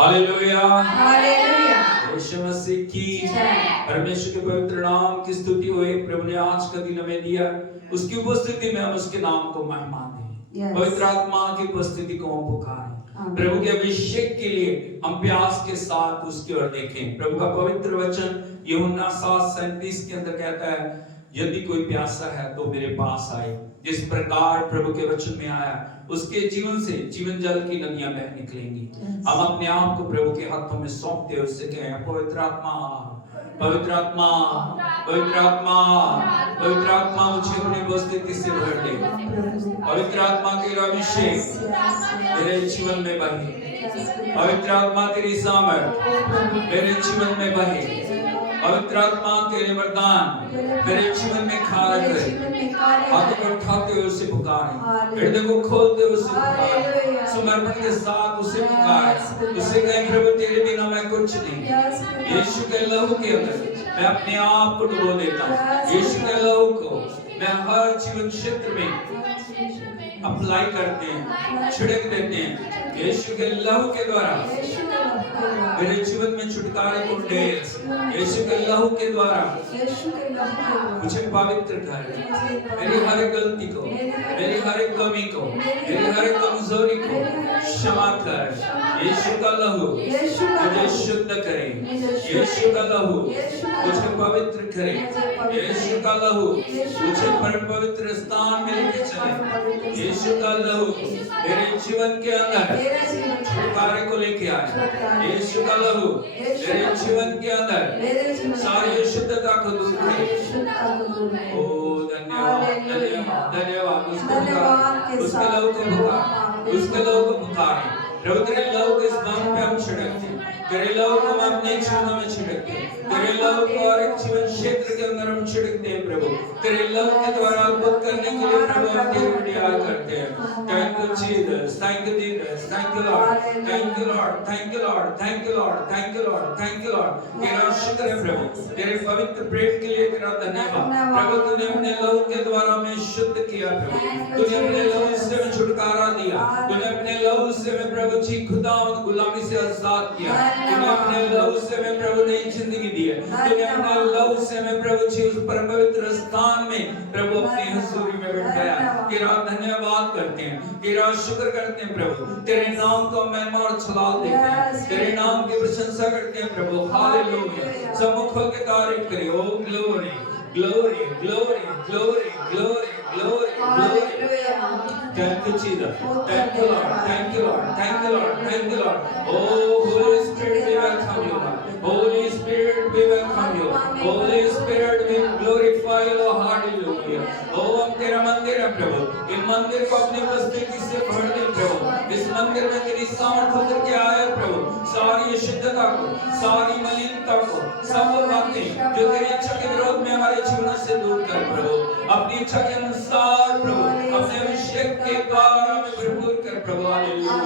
Hallelujah, hallelujah. Yeshu Masih की जय। परमेश्वर के पवित्र नाम की स्तुति हो। प्रभु ने आज का दिन हमें दिया, उसकी उपस्थिति में हम उसके नाम को महिमा दें। Yes. पवित्र आत्मा की उपस्थिति को हम पुकारें। आमीन। प्रभु के अभिषेक के लिए हम प्यास के साथ उसकी ओर देखें। प्रभु का पवित्र वचन यूहन्ना 7:37 के अंदर कहता है, यदि कोई प्यासा है तो मेरे पास आए। जिस प्रकार प्रभु के वचन में आया, उसके जीवन से जीवन जल की नदियां बह निकलेंगी। हम अपने आप को प्रभु के हाथों में सौंपते हुए उससे कहें, पवित्र आत्मा, पवित्र आत्मा, पवित्र आत्मा, पवित्र आत्मा मुझे अपनी उपस्थिति से भर दे। पवित्र आत्मा तेरा अभिषेक मेरे जीवन में बहे। पवित्र आत्मा तेरी सामर्थ मेरे जीवन में बहे। पवित्र आत्मा तेरे वरदान मेरे जीवन में कार्य करे। हाथों को उठाते हुए उसे पुकारें, हृदय को खोलते हुए उसे पुकारें, समर्पण के साथ उसे पुकारें। उसे कहें, प्रभु तेरे बिना मैं कुछ नहीं। यीशु के लहू के अंदर मैं अपने आप को डुबो देता हूँ। यीशु के लहू को मैं हर जीवन क्षेत्र में अप्लाई करते हैं, छिड़क देते हैं। यीशु के लहू के द्वारा मेरे जीवन में छुटकारे को ढेर। यीशु के लहू के द्वारा मुझे पवित्र कर। मेरी हर एक गलती को, मेरी हर एक कमी को, मेरी हर एक कमजोरी को क्षमा कर। यीशु का लहू मुझे शुद्ध करे। यीशु का लहू मुझे पवित्र करे। यीशु का लहू मुझे परम पवित्र स्थान में लेके चले। यीशु का लहू मेरे जीवन के अंदर छुटकारे को लेके आए। यीशु का लहू मेरे जीवन के अंदर सारी अशुद्धता को दूर करे। ओ धन्यवाद, धन्यवाद, धन्यवाद। उसके लहू को पुकार, उसके लहू को पुकार। प्रभु तेरे लहू के इस नाम पे हम छिड़कते हैं। तेरे लहू को हम अपने जीवन में छिड़कते हैं। तेरे लहू को हर एक जीवन क्षेत्र के अंदर हम छिड़कते हैं। प्रभु तेरे लहू के द्वारा अद्भुत करने के लिए प्रभु हम तेरी बड़ाई करते हैं। Thank you Jesus, thank you Jesus, thank you Lord, thank you Lord, thank you Lord, thank you Lord, thank you Lord, thank you Lord. तेरा शुक्र है प्रभु, तेरे पवित्र प्रेम के लिए तेरा धन्यवाद। प्रभु तूने अपने लहू के द्वारा हमें शुद्ध किया। प्रभु तूने अपने लहू से हमें छुटकारा दिया। तूने अपने लहू से हमें प्रभु जी खुदावंद गुलामी से आजाद किया। तूने अपने लहू से हमें प्रभु नई जिंदगी दी है। तूने अपने लहू से हमें प्रभु जी उस परम पवित्र स्थान में प्रभु अपनी हजूरी में बैठाया। तेरा धन्यवाद करते हैं, तेरा शुक्र करते हैं प्रभु। तेरे नाम को महिमा और छलाल देते हैं, तेरे नाम की प्रशंसा करते हैं प्रभु। हालेलुया। सब मुख खोल के तारीफ करें। O glory, glory, glory, glory, glory, glory, glory. Thank you Jesus, thank you Lord, thank you Lord, thank you Lord, thank you Lord. Oh Holy Spirit, we welcome you Lord. Holy Spirit, we welcome you. Holy Spirit, we glorify you. Hallelujah. Oh हम तेरा मंदिर है प्रभु। इस मंदिर को अपनी उपस्थिति से भर दे प्रभु। इस मंदिर में तेरी सामर्थ उतर के आए प्रभु। सारी अशुद्धता को, सारी मलिनता को, सब बातें जो तेरी इच्छा के विरोध में हमारे जीवन से दूर कर प्रभु। अपनी इच्छा के अनुसार प्रभु अपने अभिषेक के द्वारा हमें भरपूर कर प्रभु। Hallelujah.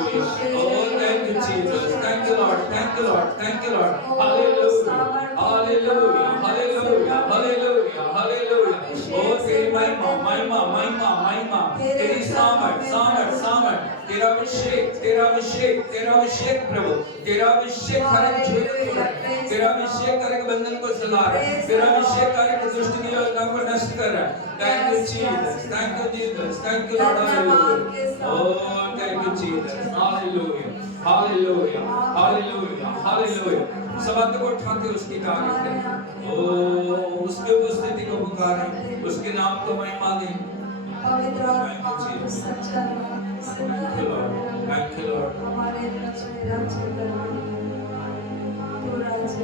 Oh thank you Jesus, thank you Lord, thank you Lord, thank you Lord. Hallelujah, hallelujah, hallelujah, hallelujah, hallelujah. Oh तेरी महिमा, महिमा, महिमा, महिमा, तेरी सामर्थ, सामर्थ, सामर्थ, तेरा अभिषेक, तेरा अभिषेक, तेरा अभिषेक प्रभु, तेरा अभिषेक हर एक झूठ को, तेरा अभिषेक हर एक बंधन को जला रहा है, तेरा अभिषेक हर एक दुष्ट की योजना को नष्ट कर रहा है। Thank you Jesus, thank you Jesus, thank you Lord, hallelujah. Oh thank you Jesus, hallelujah, hallelujah, hallelujah, hallelujah. सब हाथों को उठाते उसकी तारीफ करें। ओ उसके उपस्थिति को पुकारें, उसके नाम को महिमा दें। पवित्र और सच्चा Thank you Lord, thank you Lord. हमारे राज्य तू राज्य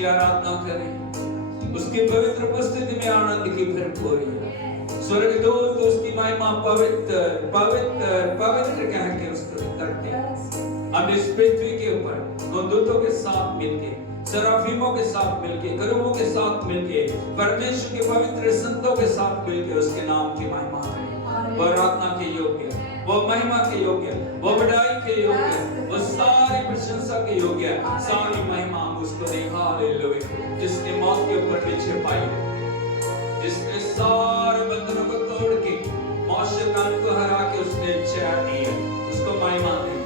उसकी आराधना करें, उसकी पवित्र उपस्थिति में आनंद की भरपूरी है। स्वर्गदूत उसकी महिमा पवित्र पवित्र पवित्र कह के उसको करते हैं। हम इस पृथ्वी के ऊपर उन दूतों के साथ मिलके, सराफीमों के साथ मिलके, करूबों के साथ मिलके, परमेश्वर के पवित्र संतों के साथ मिलके उसके नाम की महिमा करें। वो आराधना के योग्य, वो महिमा के योग्य, वो बढ़ाई के योग्य, वो सारी प्रशंसा के योग्य, सारी महिमा हम उसको दें। हालेलुया। जिसने मौत के ऊपर विजय पाई, जिसने सारे बंधनों को तोड़ के मौत शैतान को हरा के उसने जय दी है, उसको महिमा दें।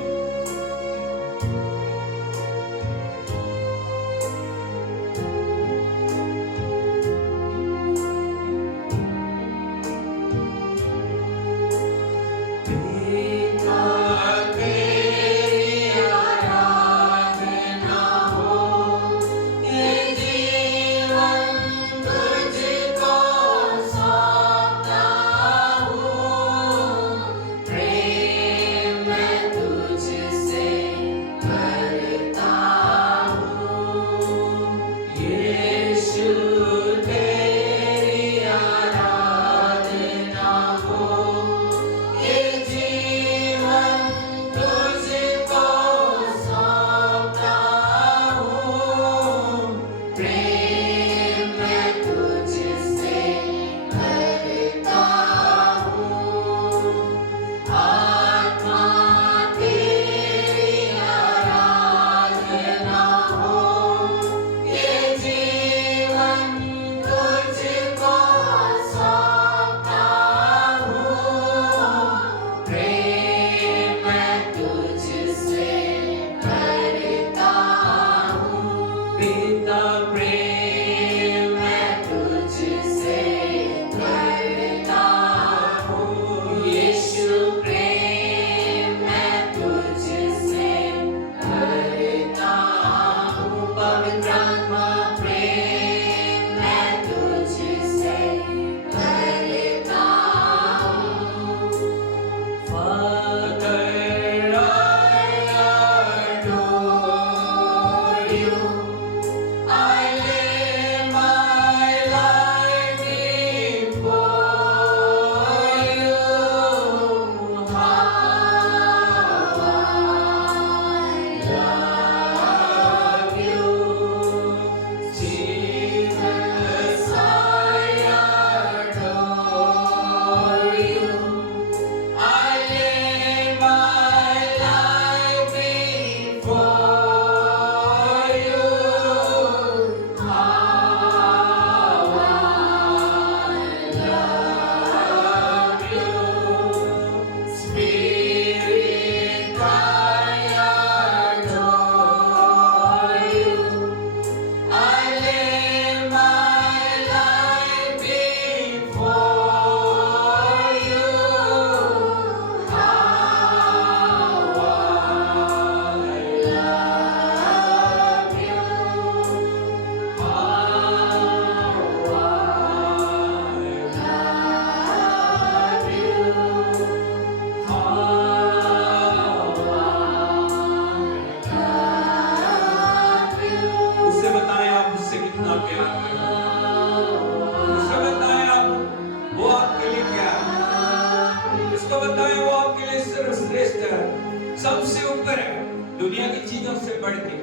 सबसे ऊपर है, दुनिया की चीजों से बढ़ के,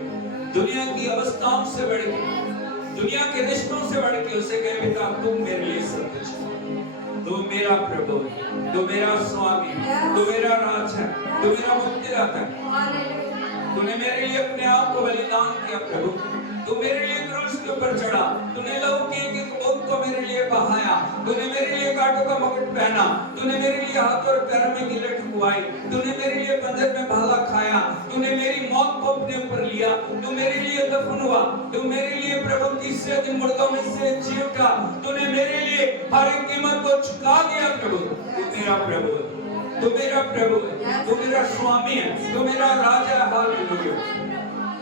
दुनिया की अवस्थाओं से बढ़ के, दुनिया के रिश्तों से बढ़ के उसे कहे बेटा तुम मेरे लिए सब कुछ, तू मेरा प्रभु, तू मेरा स्वामी, तू मेरा राज है, तू मेरा मुक्तिदाता है। तूने मेरे लिए अपने आप को बलिदान किया प्रभु, तू मेरे लिए क्रूस के ऊपर चढ़ा, तूने लहू की एक बूंद को मेरे लिए बहाया, तूने मेरे लिए कांटों का मुकुट पहना, तूने मेरे लिए हाथ और पैर में गिले ठुकवाई, तूने मेरे लिए बंधन में भाला खाया, तूने मेरी मौत को अपने ऊपर लिया, तू मेरे लिए दफन हुआ, तू मेरे लिए प्रभु तीसरे दिन मुर्दों में से जी उठा, तूने मेरे लिए हर एक कीमत को चुका दिया प्रभु। तू मेरा प्रभु है, तू मेरा प्रभु है, तू मेरा स्वामी है, तू मेरा राजा है। हालेलुया।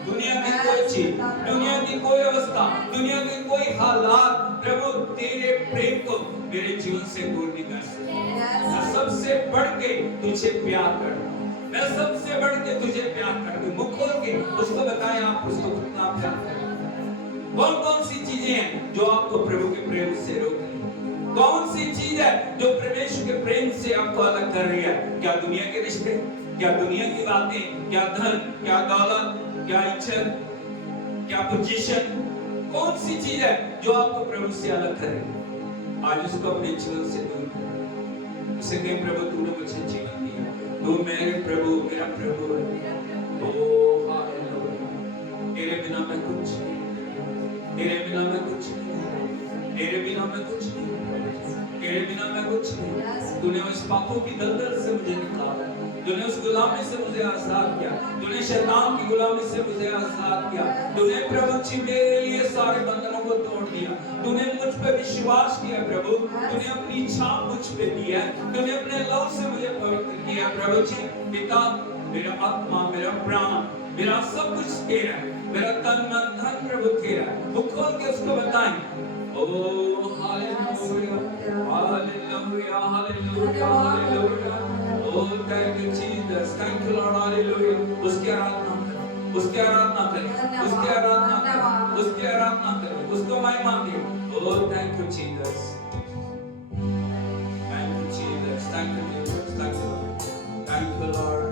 दुनिया की कोई चीज, दुनिया की कोई अवस्था, दुनिया के कोई हालात प्रभु तेरे प्रेम को मेरे जीवन से दूर नहीं कर सकते। मैं सबसे बढ़ के तुझे प्यार करता, मैं सबसे बढ़ के तुझे प्यार करता हूँ। मुख खोल के उसको बताएं आप उसको कितना प्यार करते हैं। कौन कौन सी चीजें हैं जो आपको प्रभु के प्रेम से रोक रही है? कौन सी चीज है जो परमेश्वर के प्रेम से आपको अलग कर रही है? क्या दुनिया के रिश्ते, क्या दुनिया की बातें, क्या धन, क्या दौलत, क्या इज्जत, क्या पोजीशन? कौन सी चीज है जो आपको प्रभु से अलग कर रही है? आज उसको अपने जीवन से दूर करो। उसे कहे प्रभु तूने मुझे जीवन दिया, तू मेरे प्रभु, मेरा प्रभु है। ओ हालेलुया। तेरे बिना मैं कुछ नहीं, तेरे बिना मैं कुछ नहीं, तेरे बिना मैं कुछ नहीं, तेरे बिना मैं कुछ नहीं। तूने उस पापों की दलदल से मुझे निकाला, तूने उस गुलामी से मुझे आजाद किया, तूने शैतान की गुलामी से मुझे आजाद किया, तूने प्रभु जी मेरे लिए सारे बंधनों को तोड़ दिया, तूने मुझ पे विश्वास किया प्रभु, तूने अपनी इच्छा मुझ पे दी है, तूने अपने लव से मुझे पवित्र किया प्रभु जी। पिता, मेरा आत्मा, मेरा प्राण, मेरा सब कुछ तेरा है, मेरा तन मन धन प्रभु तेरा है। वो खोल के उसको बताएं। O hallelujah, hallelujah, hallelujah, hallelujah. O thank you Jesus, thank you Lord, hallelujah. उसकी आराधना करें, उसकी आराधना करें, उसकी आराधना करें, उसकी आराधना करें, उसको महिमा दें। O thank you Jesus, thank you Jesus, thank you Jesus, thank you Lord, thank you Lord.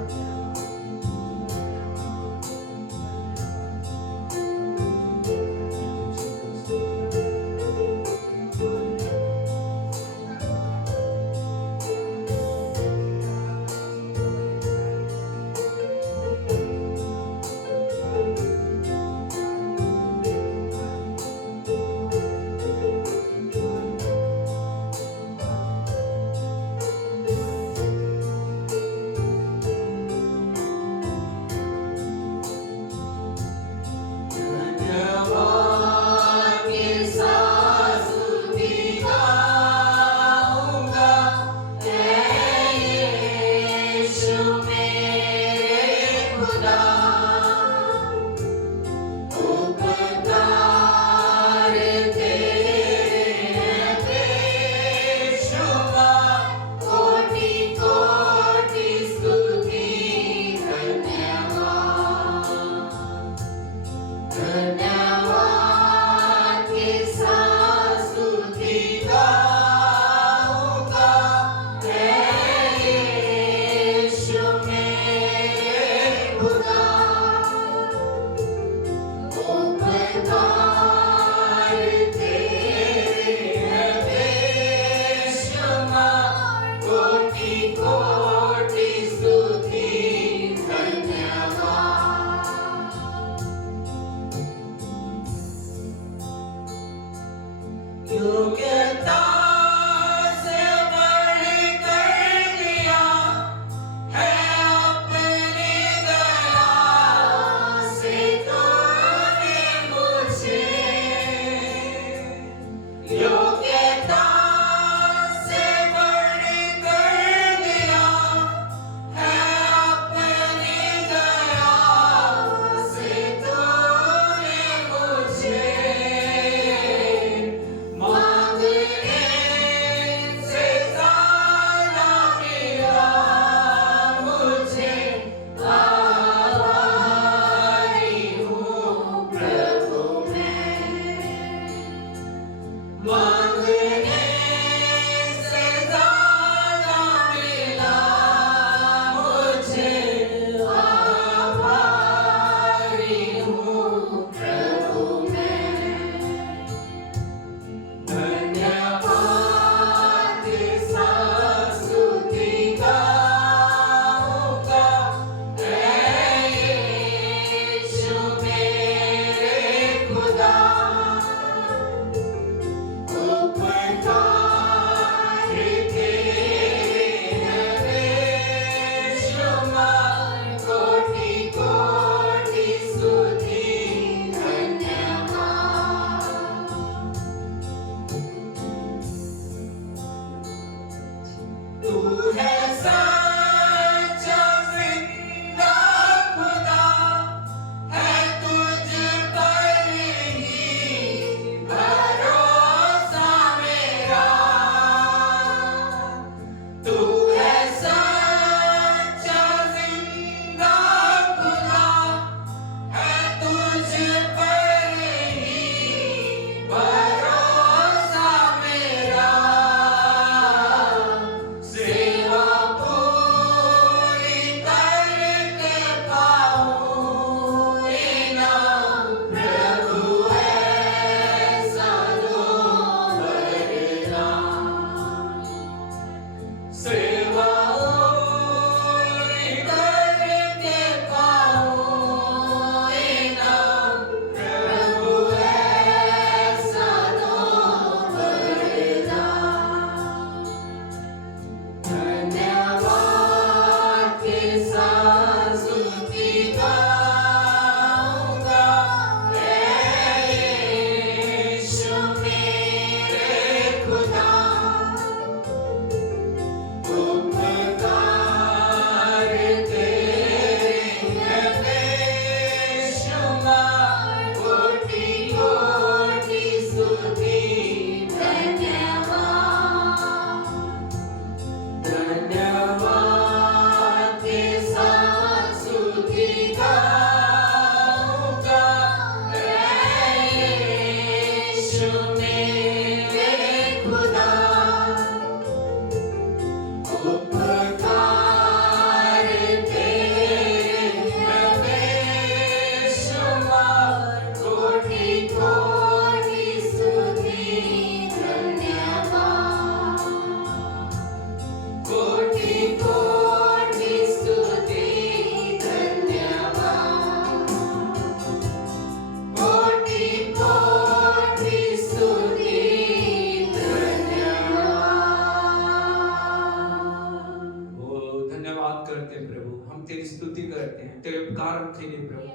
के लिए प्रभु,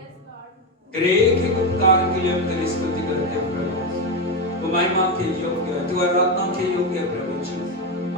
तेरे एक एक उपकार के लिए हम तेरी स्तुति करते हैं प्रभु। तू महिमा के योग्य है, तू आराधना के योग्य है प्रभु जी।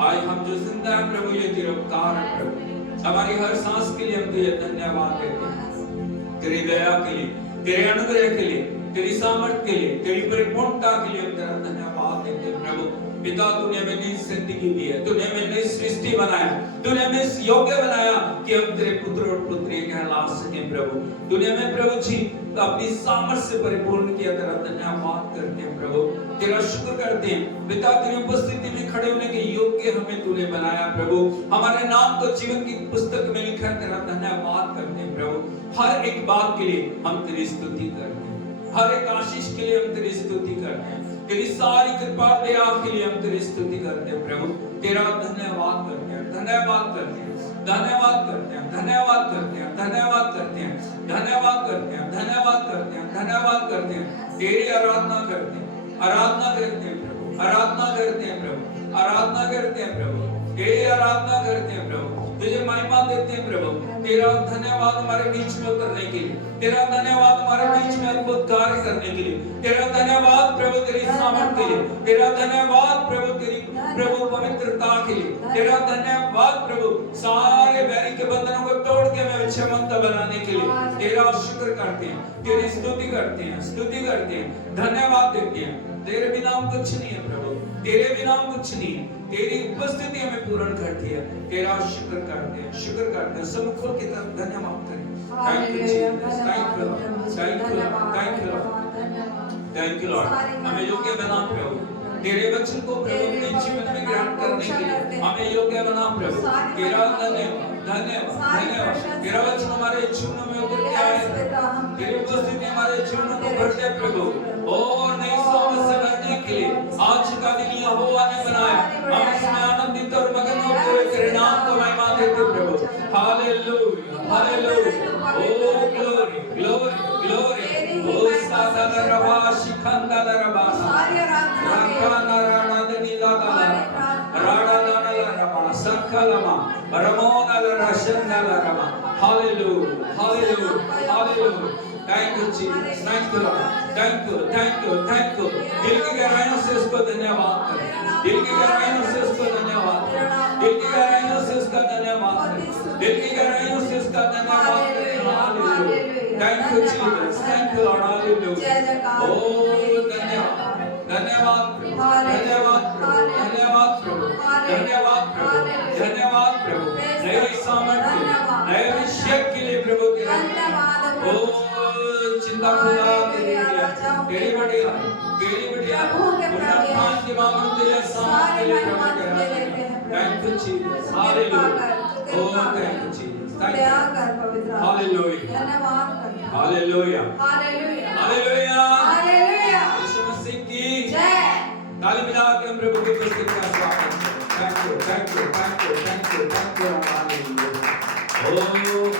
आज हम जो जिंदा है प्रभु, ये तेरा उपकार है प्रभु। हमारी हर सांस के लिए हम तुझे धन्यवाद देते हैं, तेरी दया के लिए, तेरे अनुग्रह के लिए, तेरी सामर्थ के लिए, तेरी परिपूर्णता के लिए हम तेरा धन्यवाद देते हैं प्रभु। पिता, तूने हमें नई जिंदगी दी है, तूने हमें नई सृष्टि बनाया, तूने हमें इस योग्य बनाया कि हम तेरे पुत्र और पुत्री कहला सकें प्रभु। तूने हमें प्रभु जी अपनी सामर्थ से परिपूर्ण किया, तेरा धन्यवाद करते हैं प्रभु, तेरा शुक्र करते हैं पिता। तेरी उपस्थिति में खड़े होने के योग्य हमें तूने बनाया प्रभु, हमारे नाम को जीवन की पुस्तक में लिखा है, तेरा धन्यवाद करते हैं प्रभु। हर एक बात के लिए हम तेरी स्तुति करते हैं, हर एक आशीष के लिए हम तेरी स्तुति करते हैं, तेरी सारी कृपा दया के लिए हम तेरी स्तुति करते हैं प्रभु। तेरा धन्यवाद करते हैं, धन्यवाद करते हैं, धन्यवाद करते हैं, धन्यवाद करते हैं, धन्यवाद करते हैं, धन्यवाद करते हैं, धन्यवाद करते हैं, धन्यवाद करते हैं। तेरी आराधना करते हैं, आराधना करते हैं प्रभु, आराधना करते हैं प्रभु, आराधना करते हैं प्रभु, तेरी आराधना करते हैं प्रभु, तुझे महिमा देते हैं प्रभु। तेरा धन्यवाद हमारे बीच में उतरने के लिए, तेरा धन्यवाद हमारे बीच में अद्भुत कार्य करने के लिए, तेरा धन्यवाद प्रभु तेरी सामर्थ के लिए, तेरा धन्यवाद प्रभु तेरी प्रभु पवित्रता के लिए, तेरा धन्यवाद प्रभु सारे बैरी के बंधनों को तोड़ के हमें क्षमता बनाने के लिए। तेरा शुक्र करते हैं, तेरी स्तुति करते हैं, स्तुति करते हैं, धन्यवाद देते हैं। तेरे बिना हम कुछ नहीं है प्रभु, तेरे बिना हम कुछ नहीं है, तेरी उपस्थिति हमें पूर्ण करती है। तेरा शुक्र करते हैं, शुक्र करते हैं, सब खोल के धन्यवाद करें। Thank you Jesus, thank you Lord, thank you Lord, thank you Lord, thank you Lord. हमें योग्य बना प्रभु, तेरे वचन को प्रभु अपने जीवन में ग्रहण करने के लिए हमें योग्य बना प्रभु। तेरा धन्यवाद, धन्यवाद, धन्यवाद। तेरा वचन हमारे जीवन में उतर के आए, तेरी उपस्थिति हमारे जीवन को भर दे प्रभु, और नई सोच से भरने के लिए आज का दिन यहोवा ने बनाया। हम इसमें आनंदित और मगन होते हुए तेरे नाम को महिमा देते प्रभु। हालेलुया, हालेलुया, ओ ग्लोरी, ग्लोरी, ग्लोरी, ओ सादा रबा शिखंदा रबा राना राना दनीला दाला राडा दाना रबा सकलमा Ramona रशंदा rava. Hallelujah, hallelujah, hallelujah. Thank you Jesus, thank you Lord, thank you, thank you, thank you. दिल की गहराइयों से उसको धन्यवाद करें, दिल की गहराइयों से उसको धन्यवाद करें, दिल की गहराइयों से उसका धन्यवाद करें, दिल की गहराइयों से उसका धन्यवाद करें। Hallelujah, thank you Jesus, thank you Lord, hallelujah. ओ धन्यवाद, धन्यवाद प्रभु, धन्यवाद प्रभु, धन्यवाद प्रभु, धन्यवाद प्रभु, धन्यवाद प्रभु। नई सामर्थ्य, नए अभिषेक के लिए प्रभु तेरा धन्यवाद। ओ चिंता खुदा तेरी बढ़िया, तेरी बढ़िया, तेरी बढ़िया। उन्नतमान के मामलों तेरे सामर्थ के लिए प्रभु तेरा thank you Jesus, hallelujah. O thank you Jesus, thank you, hallelujah, hallelujah, hallelujah, hallelujah. Yeshu Masih की जय। ताली बजा के हम प्रभु की उपस्थिति का स्वागत करें। Thank you, thank you, thank you, thank you, thank you, hallelujah, O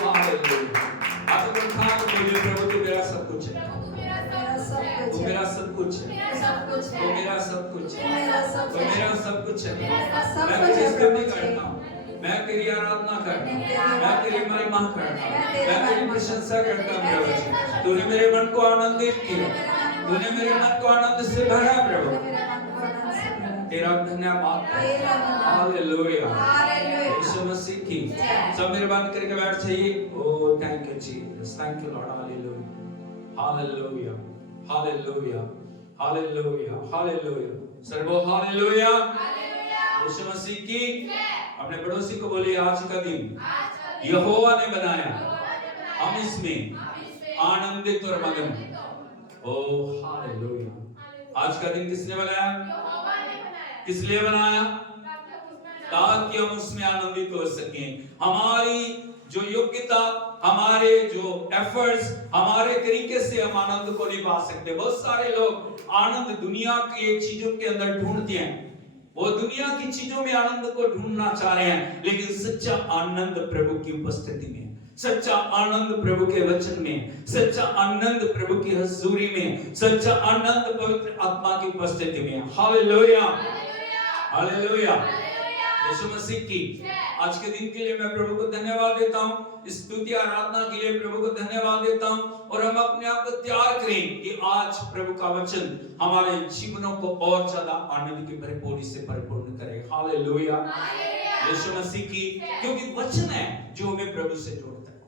hallelujah. आप लोग खान बोलिए प्रभु तू मेरा सब कुछ है, तू मेरा सब कुछ है, तू मेरा सब कुछ है, तू मेरा सब कुछ है। मैं तेरी स्तुति करता हूँ, मैं तेरी आराधना करता हूँ, मैं तेरी महिमा करता हूँ, मैं तेरी प्रशंसा करता हूँ प्रभु जी। तूने मेरे मन को आनंदित किया, तूने मेरे मन को आनंद से भरा प्रभु। तेरा धन्यवाद, हालेलुया, यीशु मसीह की। सब मेरे बात करके बैठ जाइए। O thank you Jesus, thank you Lord, hallelujah, hallelujah, hallelujah, hallelujah, hallelujah, सर्वो हालेलुया, यीशु मसीह की। अपने पड़ोसी को बोलिए आज का दिन यहोवा ने बनाया, हम इसमें आनंदित और मगन। ओ हालेलुया। आज का दिन किसने बनाया? किस लिए बनाया? ताकि हम उसमें आनंदित हो सकें। हमारी जो योग्यता, हमारे जो एफर्ट्स, हमारे तरीके से हम आनंद को नहीं पा सकते। बहुत सारे लोग आनंद दुनिया की चीजों के अंदर ढूंढते हैं, वो दुनिया की चीजों में आनंद को ढूंढना चाह रहे हैं, लेकिन सच्चा आनंद प्रभु की उपस्थिति में, सच्चा आनंद प्रभु के वचन में, सच्चा आनंद प्रभु की हजूरी में, सच्चा आनंद पवित्र आत्मा की उपस्थिति में। Hallelujah, hallelujah. यीशु मसीह की आज के दिन के लिए मैं प्रभु को धन्यवाद देता हूँ, स्तुति आराधना के लिए प्रभु को धन्यवाद देता हूँ। और हम अपने आप को तैयार करें कि आज प्रभु का वचन हमारे जीवनों को और ज्यादा आनंद की परिपूर्ति से परिपूर्ण करे। हालेलुया, यीशु मसीह की, क्योंकि वचन है जो हमें प्रभु से जोड़ता है,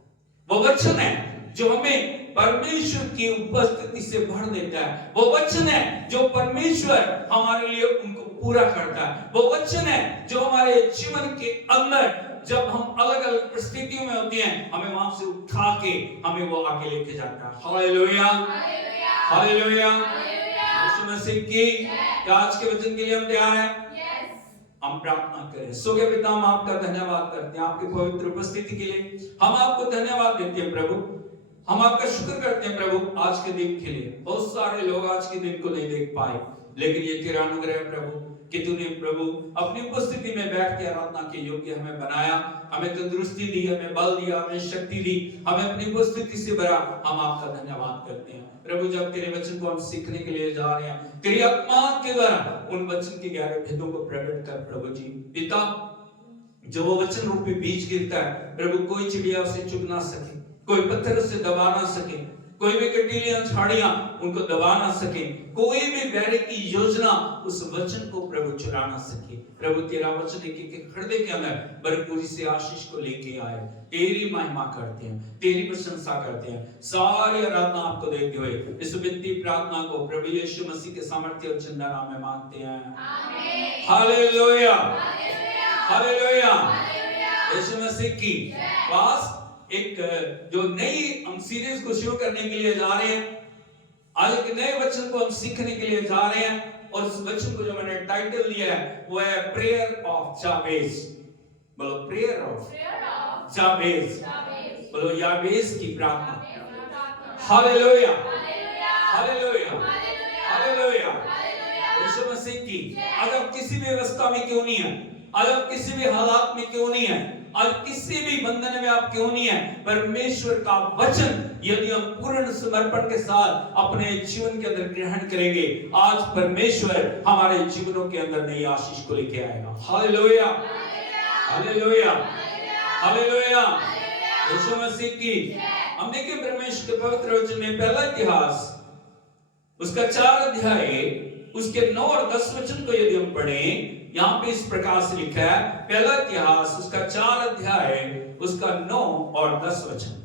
वो वचन है जो हमें परमेश्वर की उपस्थिति से भर देता है, वो वचन है जो परमेश्वर हमारे लिए उनको पूरा करता है, वो वचन है जो हमारे जीवन के अंदर जब हम अलग अलग परिस्थितियों में होते हैं हमें वहां से उठा के हमें वो आगे लेके जाता है। हालेलुया, हालेलुया, यीशु मसीह की। आज के वचन के लिए हम तैयार हैं, हम प्रार्थना करें। सोगे पिता, हम आपका धन्यवाद करते हैं आपकी पवित्र उपस्थिति के लिए। हम आपको धन्यवाद देते हैं प्रभु, हम आपका शुक्र करते हैं प्रभु आज के दिन के लिए। बहुत सारे लोग आज के दिन को नहीं देख पाए, लेकिन ये तेरा अनुग्रह है प्रभु कि तूने प्रभु अपनी उपस्थिति में बैठ के आराधना के योग्य हमें बनाया, हमें तंदुरुस्ती दी, हमें बल दिया, हमें शक्ति दी, हमें अपनी उपस्थिति से भरा। हम आपका धन्यवाद करते हैं प्रभु। जब तेरे वचन को हम सीखने के लिए जा रहे हैं, तेरी आत्मा के द्वारा उन वचन के गहरे भेदों को प्रकट कर प्रभु जी। पिता, जो वो वचन रूपी बीज गिरता है प्रभु, कोई चिड़िया उसे चुग ना सके, कोई पत्थर उसे दबा ना सके, कोई भी कटीलियां झाड़ियां उनको दबा ना सके, कोई भी बैरी की योजना उस वचन को प्रभु चुरा ना सके। प्रभु तेरा वचन एक एक हृदय के अंदर भरपूरी से आशीष को लेके आए। तेरी महिमा करते हैं, तेरी प्रशंसा करते हैं, सारी आराधना आपको देते हुए इस विनती प्रार्थना को प्रभु यीशु मसीह के सामर्थ्य और जिंदा नाम में मांगते हैं, आमीन। हालेलुया, हालेलुया, यीशु मसीह की। बस एक जो नई हम सीरीज को शुरू करने के लिए जा रहे हैं, आज एक नए वचन को हम सीखने के लिए जा रहे हैं। और उस वचन को जो मैंने टाइटल दिया है वो है प्रेयर ऑफ जाबेज। बोलो प्रेयर ऑफ जाबेज, बोलो याबेज की प्रार्थना। Hallelujah, hallelujah, hallelujah, Yeshu Masih की। आज आप किसी भी अवस्था में क्यों नहीं है, आज आप किसी भी हालात में क्यों नहीं है, आज किसी भी बंधन में आप क्यों नहीं है, परमेश्वर का वचन यदि हम पूर्ण समर्पण के साथ अपने जीवन के अंदर ग्रहण करेंगे, आज परमेश्वर हमारे जीवनों के अंदर नई आशीष को लेके आएगा। Hallelujah, hallelujah, hallelujah, Yeshu Masih की। हम देखिए परमेश्वर के पवित्र वचन में पहला इतिहास उसका 4 अध्याय उसके 9 और 10 वचन को यदि हम पढ़ें, यहाँ पे इस प्रकार से लिखा है, पहला इतिहास उसका 4 अध्याय उसका 9 और 10 वचन।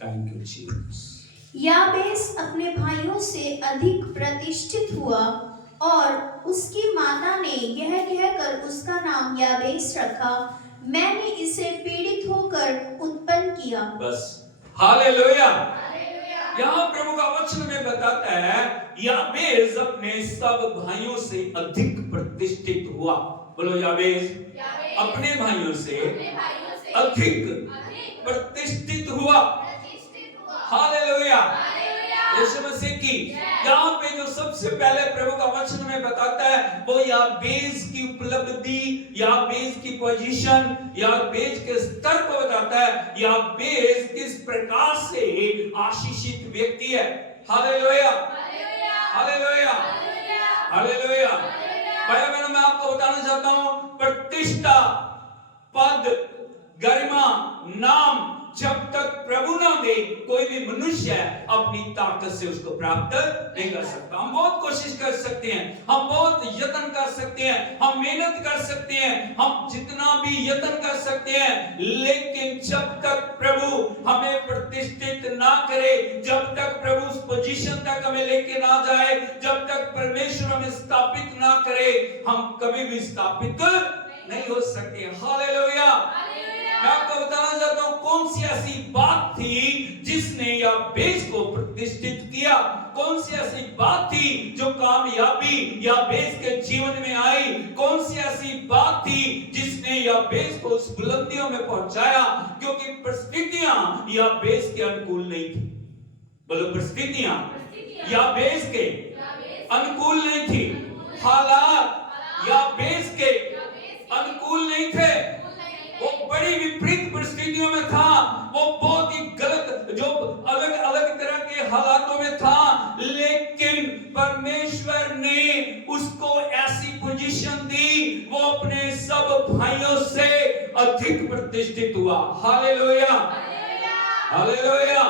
Thank you Jesus. याबेस अपने भाइयों से अधिक प्रतिष्ठित हुआ और उसकी माता ने यह कहकर उसका नाम याबेस रखा, मैंने इसे पीड़ित होकर उत्पन्न किया। बस हालेलुया। यहाँ प्रभु का वचन में बताता है याबेस अपने सब भाइयों से अधिक प्रतिष्ठित हुआ। बोलो याबेस अपने भाइयों से अधिक प्रतिष्ठित हुआ। हालेलुया, यीशु मसीह की। यहाँ पे जो सबसे पहले प्रभु का वचन में बताता है वो याबेस की उपलब्धि, याबेस की पोजीशन, याबेस के स्तर को बताता है। याबेस किस प्रकार से आशीषित व्यक्ति है। Hallelujah, hallelujah, hallelujah. भाई बहनों, मैं आपको बताना चाहता हूँ, प्रतिष्ठा, पद, गरिमा, नाम जब तक प्रभु ना दे, कोई भी मनुष्य अपनी ताकत से उसको प्राप्त नहीं कर सकता। हम बहुत कोशिश कर सकते हैं, हम बहुत यत्न कर सकते हैं, हम मेहनत कर सकते हैं, हम जितना भी यत्न कर सकते हैं, लेकिन जब तक प्रभु हमें प्रतिष्ठित ना करे, जब तक प्रभु उस पोजीशन तक हमें लेके ना जाए, जब तक परमेश्वर हमें स्थापित ना करे, हम कभी भी स्थापित नहीं हो सकते। हालेलुया। मैं आपको बताना चाहता हूं कौन सी ऐसी बात थी जिसने याबेस को प्रतिष्ठित किया, कौन सी ऐसी बात थी जो कामयाबी याबेस के जीवन में आई, कौन सी ऐसी बात थी जिसने याबेस को उस बुलंदियों में पहुंचाया, क्योंकि परिस्थितियां याबेस के अनुकूल नहीं थी। बोलो परिस्थितियां याबेस के अनुकूल नहीं थी, हालात याबेस के अनुकूल नहीं थे, वो बड़ी विपरीत परिस्थितियों में था, वो बहुत ही गलत जो अलग अलग तरह के हालातों में था, अधिक प्रतिष्ठित हुआ। हालेलुया, हालेलुया,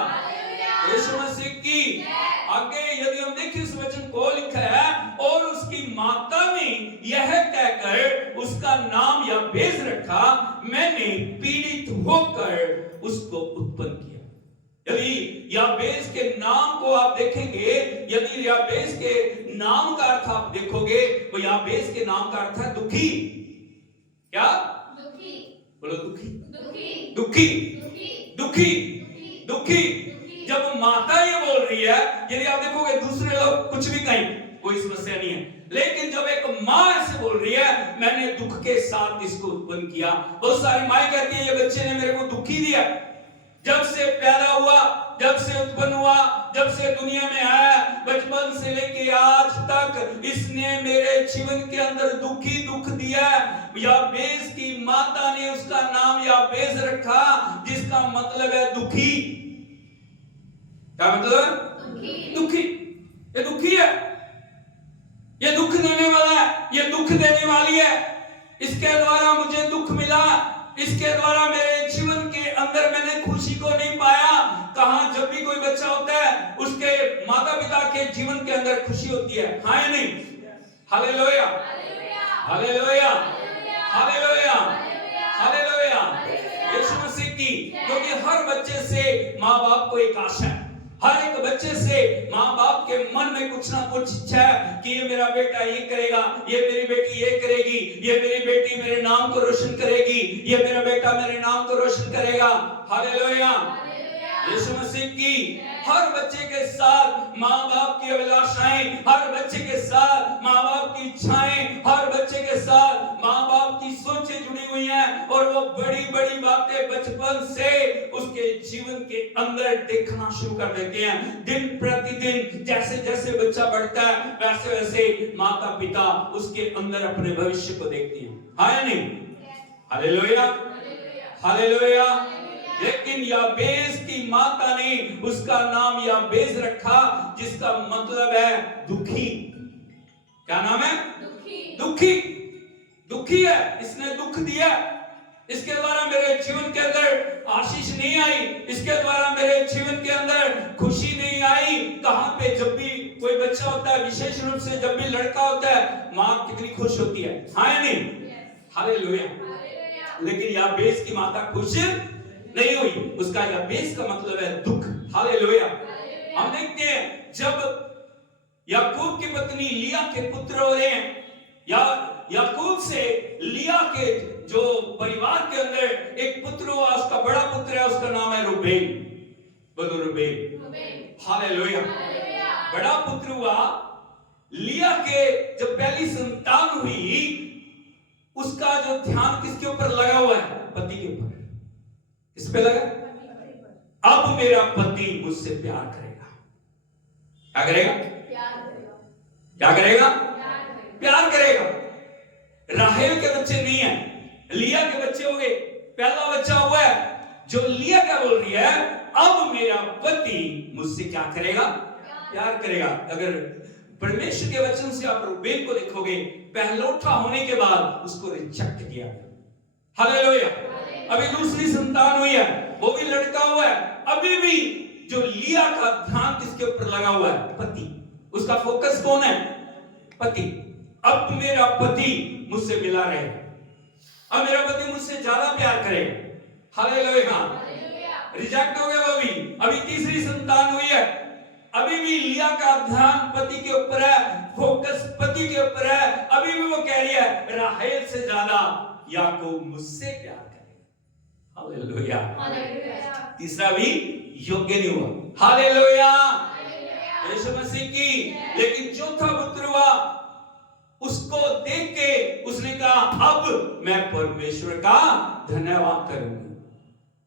यीशु मसीह की। आगे यदि हम देखें इस वचन को लिखा है, और उसकी माता ने यह कहकर उसका नाम याबेस रखा, मैंने पीड़ित होकर उसको उत्पन्न किया। यदि याबेस के नाम को आप देखेंगे, यदि याबेस के नाम का अर्थ आप देखोगे, तो याबेस के नाम का अर्थ है दुखी। क्या? दुखी। बोलो दुखी, दुखी, दुखी, दुखी, दुखी। जब माता ये बोल रही है, यदि आप देखोगे दूसरे लोग कुछ भी कहें, कोई समस्या नहीं है, लेकिन जब एक माँ ऐसे बोल रही है, मैंने दुख के साथ इसको उत्पन्न किया। बहुत सारी माएं कहती है, ये बच्चे ने मेरे को दुखी दिया। जब से पैदा हुआ, जब से उत्पन्न हुआ, जब से दुनिया में आया, बचपन से लेके आज तक इसने मेरे जीवन के अंदर दुखी दुख दिया। याबेस की माता ने उसका नाम याबेस रखा, जिसका मतलब है दुखी। क्या मतलब? दुखी, दुखी। ये दुखी है, ये दुख देने वाला है, ये दुख देने वाली है। इसके द्वारा मुझे दुख मिला, इसके द्वारा मेरे जीवन के अंदर मैंने खुशी को नहीं पाया। कहां जब भी कोई बच्चा होता है, उसके माता पिता के जीवन के अंदर खुशी होती है, हाँ या नहीं? Hallelujah, hallelujah, hallelujah, hallelujah, Yeshu Masih की। क्योंकि हर बच्चे से माँ बाप को एक आशा है, हर एक बच्चे से माँ बाप के मन में कुछ ना कुछ इच्छा है कि ये मेरा बेटा ये करेगा, ये मेरी बेटी ये करेगी, ये मेरी बेटी मेरे नाम को रोशन करेगी, ये मेरा बेटा मेरे नाम को रोशन करेगा। हालेलुया, यीशु मसीह की। हर बच्चे के साथ माँ बाप की अभिलाषाएं, हर बच्चे के साथ माँ बाप की इच्छाएं, हर बच्चे के साथ माँ बाप की सोचें जुड़ी हुई हैं, और वो बड़ी बड़ी बातें बचपन से उसके जीवन के अंदर देखना शुरू कर देते हैं। दिन प्रतिदिन जैसे जैसे बच्चा बढ़ता है, वैसे वैसे माता पिता उसके अंदर अपने भविष्य को देखते हैं, हाँ या नहीं? Hallelujah, hallelujah. लेकिन याबेस की माता ने उसका नाम याबेस रखा, जिसका मतलब है दुखी। क्या नाम है? दुखी, दुखी, दुखी है। इसने दुख दिया, इसके द्वारा मेरे जीवन के अंदर आशीष नहीं आई, इसके द्वारा मेरे जीवन के अंदर खुशी नहीं आई। कहां पे जब भी कोई बच्चा होता है, विशेष रूप से जब भी लड़का होता है, मां कितनी खुश होती है, हाँ या नहीं? हालेलुया। लेकिन याबेस की माता खुश नहीं हुई, उसका याबेस का मतलब है दुख। हालेलुया। हम देखते हैं जब याकूब की पत्नी लिया के पुत्र हो रहे हैं, या याकूब से लिया के जो परिवार के अंदर एक पुत्र हुआ, उसका बड़ा पुत्र है, उसका नाम है रूबेन। बोलो रूबेन। हालेलुया। बड़ा पुत्र हुआ। लिया के जब पहली संतान हुई, उसका जो ध्यान किसके ऊपर लगा हुआ है? पति के ऊपर। किस पे लगा? अब मेरा पति मुझसे प्यार करेगा। क्या करेगा? क्या करेगा? प्यार करेगा। राहेल के बच्चे नहीं है, लिया के बच्चे हो गए। पहला बच्चा हुआ है, जो लिया क्या बोल रही है? अब मेरा पति मुझसे क्या करेगा? प्यार करेगा। अगर परमेश्वर के वचन से आप रूबेन को देखोगे, पहलौठा होने के बाद उसको रिजेक्ट किया। हालेलुया। अभी दूसरी संतान हुई है, वो भी लड़का हुआ है। अभी भी जो लिया का ध्यान किसके ऊपर लगा हुआ है? पति। उसका फोकस कौन है? पति। अब मेरा पति मुझसे मिला रहे, अब मेरा पति मुझसे ज्यादा प्यार करे। हालेलुया। रिजेक्ट हो गया वो भी। अभी तीसरी संतान हुई है, अभी भी लिया का ध्यान पति के ऊपर है, फोकस पति के ऊपर है। अभी भी वो कह रही है राहेल से ज्यादा याकूब मुझसे प्यार करेगा। हालेलुया। तीसरा भी योग्य नहीं हुआ। हालेलुया, यीशु मसीह की। लेकिन चौथा पुत्र हुआ, उसको देख के उसने कहा अब मैं परमेश्वर का धन्यवाद करूंगी,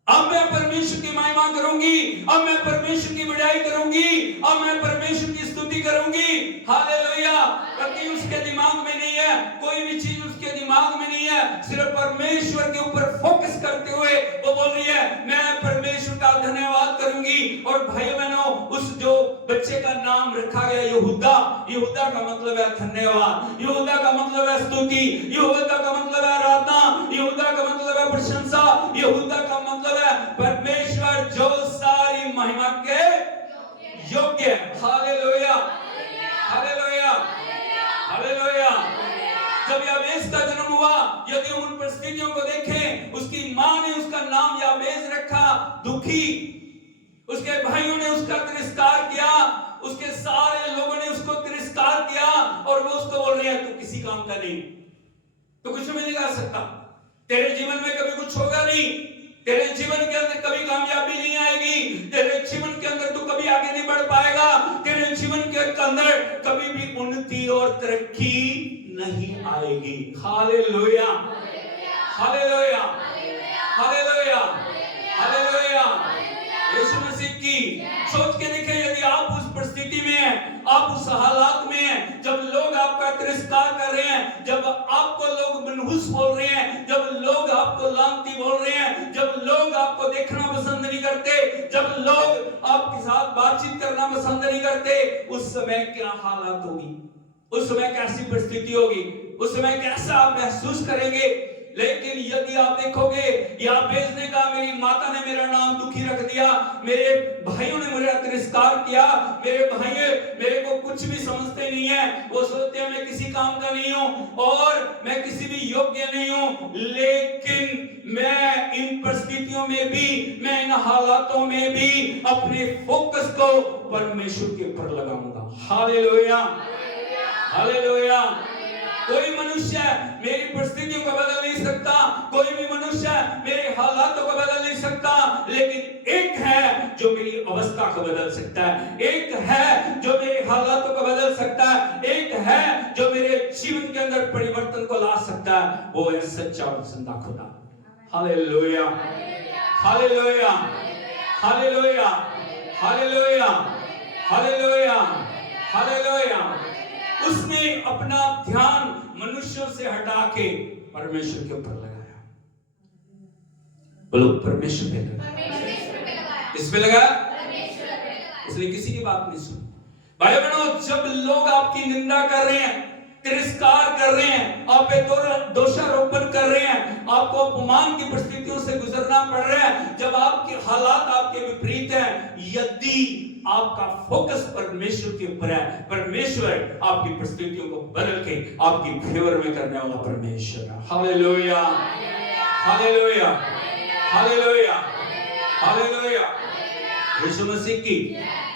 अब मैं परमेश्वर की महिमा करूंगी, अब मैं परमेश्वर की बड़ाई करूंगी, अब मैं परमेश्वर की स्तुति करूंगी। हालेलुया। कभी उसके दिमाग में नहीं है, कोई भी चीज उसके दिमाग में नहीं है, सिर्फ परमेश्वर के ऊपर फोकस करते हुए वो बोल रही है मैं परमेश्वर का धन्यवाद करूंगी। और भाइयों बहनों, उस जो बच्चे का नाम रखा गया यहूदा, यहूदा का मतलब है धन्यवाद, यहूदा का मतलब है स्तुति, यहूदा का मतलब है आराधना, यहूदा का मतलब है प्रशंसा, यहूदा का मतलब है परमेश्वर जो सारी महिमा के योग्य है। Hallelujah, hallelujah, hallelujah. जब याबेस का जन्म हुआ, यदि उन परिस्थितियों को देखें, उसकी मां ने उसका नाम याबेस रखा, दुखी। उसके भाइयों ने उसका तिरस्कार किया, उसके सारे लोगों ने उसको तिरस्कार किया, और वो उसको बोल रहे हैं तू किसी काम का नहीं, तो कुछ भी नहीं कर सकता, तेरे जीवन में कभी कुछ होगा नहीं, तेरे जीवन के अंदर कभी कामयाबी नहीं आएगी, तेरे जीवन के अंदर तू कभी आगे नहीं बढ़ पाएगा, तेरे जीवन के अंदर कभी भी उन्नति और तरक्की नहीं आएगी। Hallelujah, hallelujah, hallelujah, hallelujah. Yeshu Masih की सोच के देखें, यदि आप उस परिस्थिति में हैं, आप उस हालात में हैं, जब लोग आपका तिरस्कार कर रहे हैं, जब आपको लोग मनहूस बोल रहे हैं, जब लोग आपको लानती बोल रहे हैं, जब लोग आपको देखना पसंद नहीं करते, जब लोग आपके साथ बातचीत करना पसंद नहीं करते, उस समय क्या हालात होगी, उस समय कैसी परिस्थिति होगी, उस समय कैसा आप महसूस करेंगे। लेकिन यदि आप देखोगे, याबेस ने कहा मेरी माता ने मेरा नाम दुखी रख दिया, मेरे भाइयों ने मेरा तिरस्कार किया, मेरे भाई मेरे को कुछ भी समझते नहीं है, वो सोचते हैं मैं किसी काम का नहीं हूं और मैं किसी भी योग्य नहीं हूं। लेकिन मैं इन परिस्थितियों में भी, मैं इन हालातों में भी अपने फोकस को परमेश्वर के ऊपर लगाऊंगा। Hallelujah, hallelujah. कोई मनुष्य मेरी परिस्थितियों को बदल नहीं सकता, कोई भी मनुष्य मेरे हालातों को बदल नहीं सकता, लेकिन एक है जो मेरी अवस्था को बदल सकता है, एक है जो मेरे हालातों को बदल सकता है, एक है जो मेरे जीवन के अंदर परिवर्तन को ला सकता है, वो है सच्चा और जिंदा खुदा। Hallelujah, hallelujah, hallelujah, hallelujah, hallelujah, hallelujah. उसने अपना ध्यान मनुष्यों से हटा के परमेश्वर के ऊपर लगाया। बोलो परमेश्वर पे लगाया, किस पे लगाया? उसने किसी की बात नहीं सुनी। भाई बहनों, जब लोग आपकी निंदा कर रहे हैं, तिरस्कार कर रहे हैं, आप पे दोषारोपण कर रहे हैं, आपको अपमान की परिस्थितियों से गुजरना पड़ रहा है, जब आपके हालात आपके विपरीत हैं, यदि आपका फोकस परमेश्वर के ऊपर है, परमेश्वर आपकी परिस्थितियों को बदल के आपकी फेवर में करने वाला परमेश्वर है। Hallelujah, hallelujah, hallelujah, hallelujah. Yeshu Masih की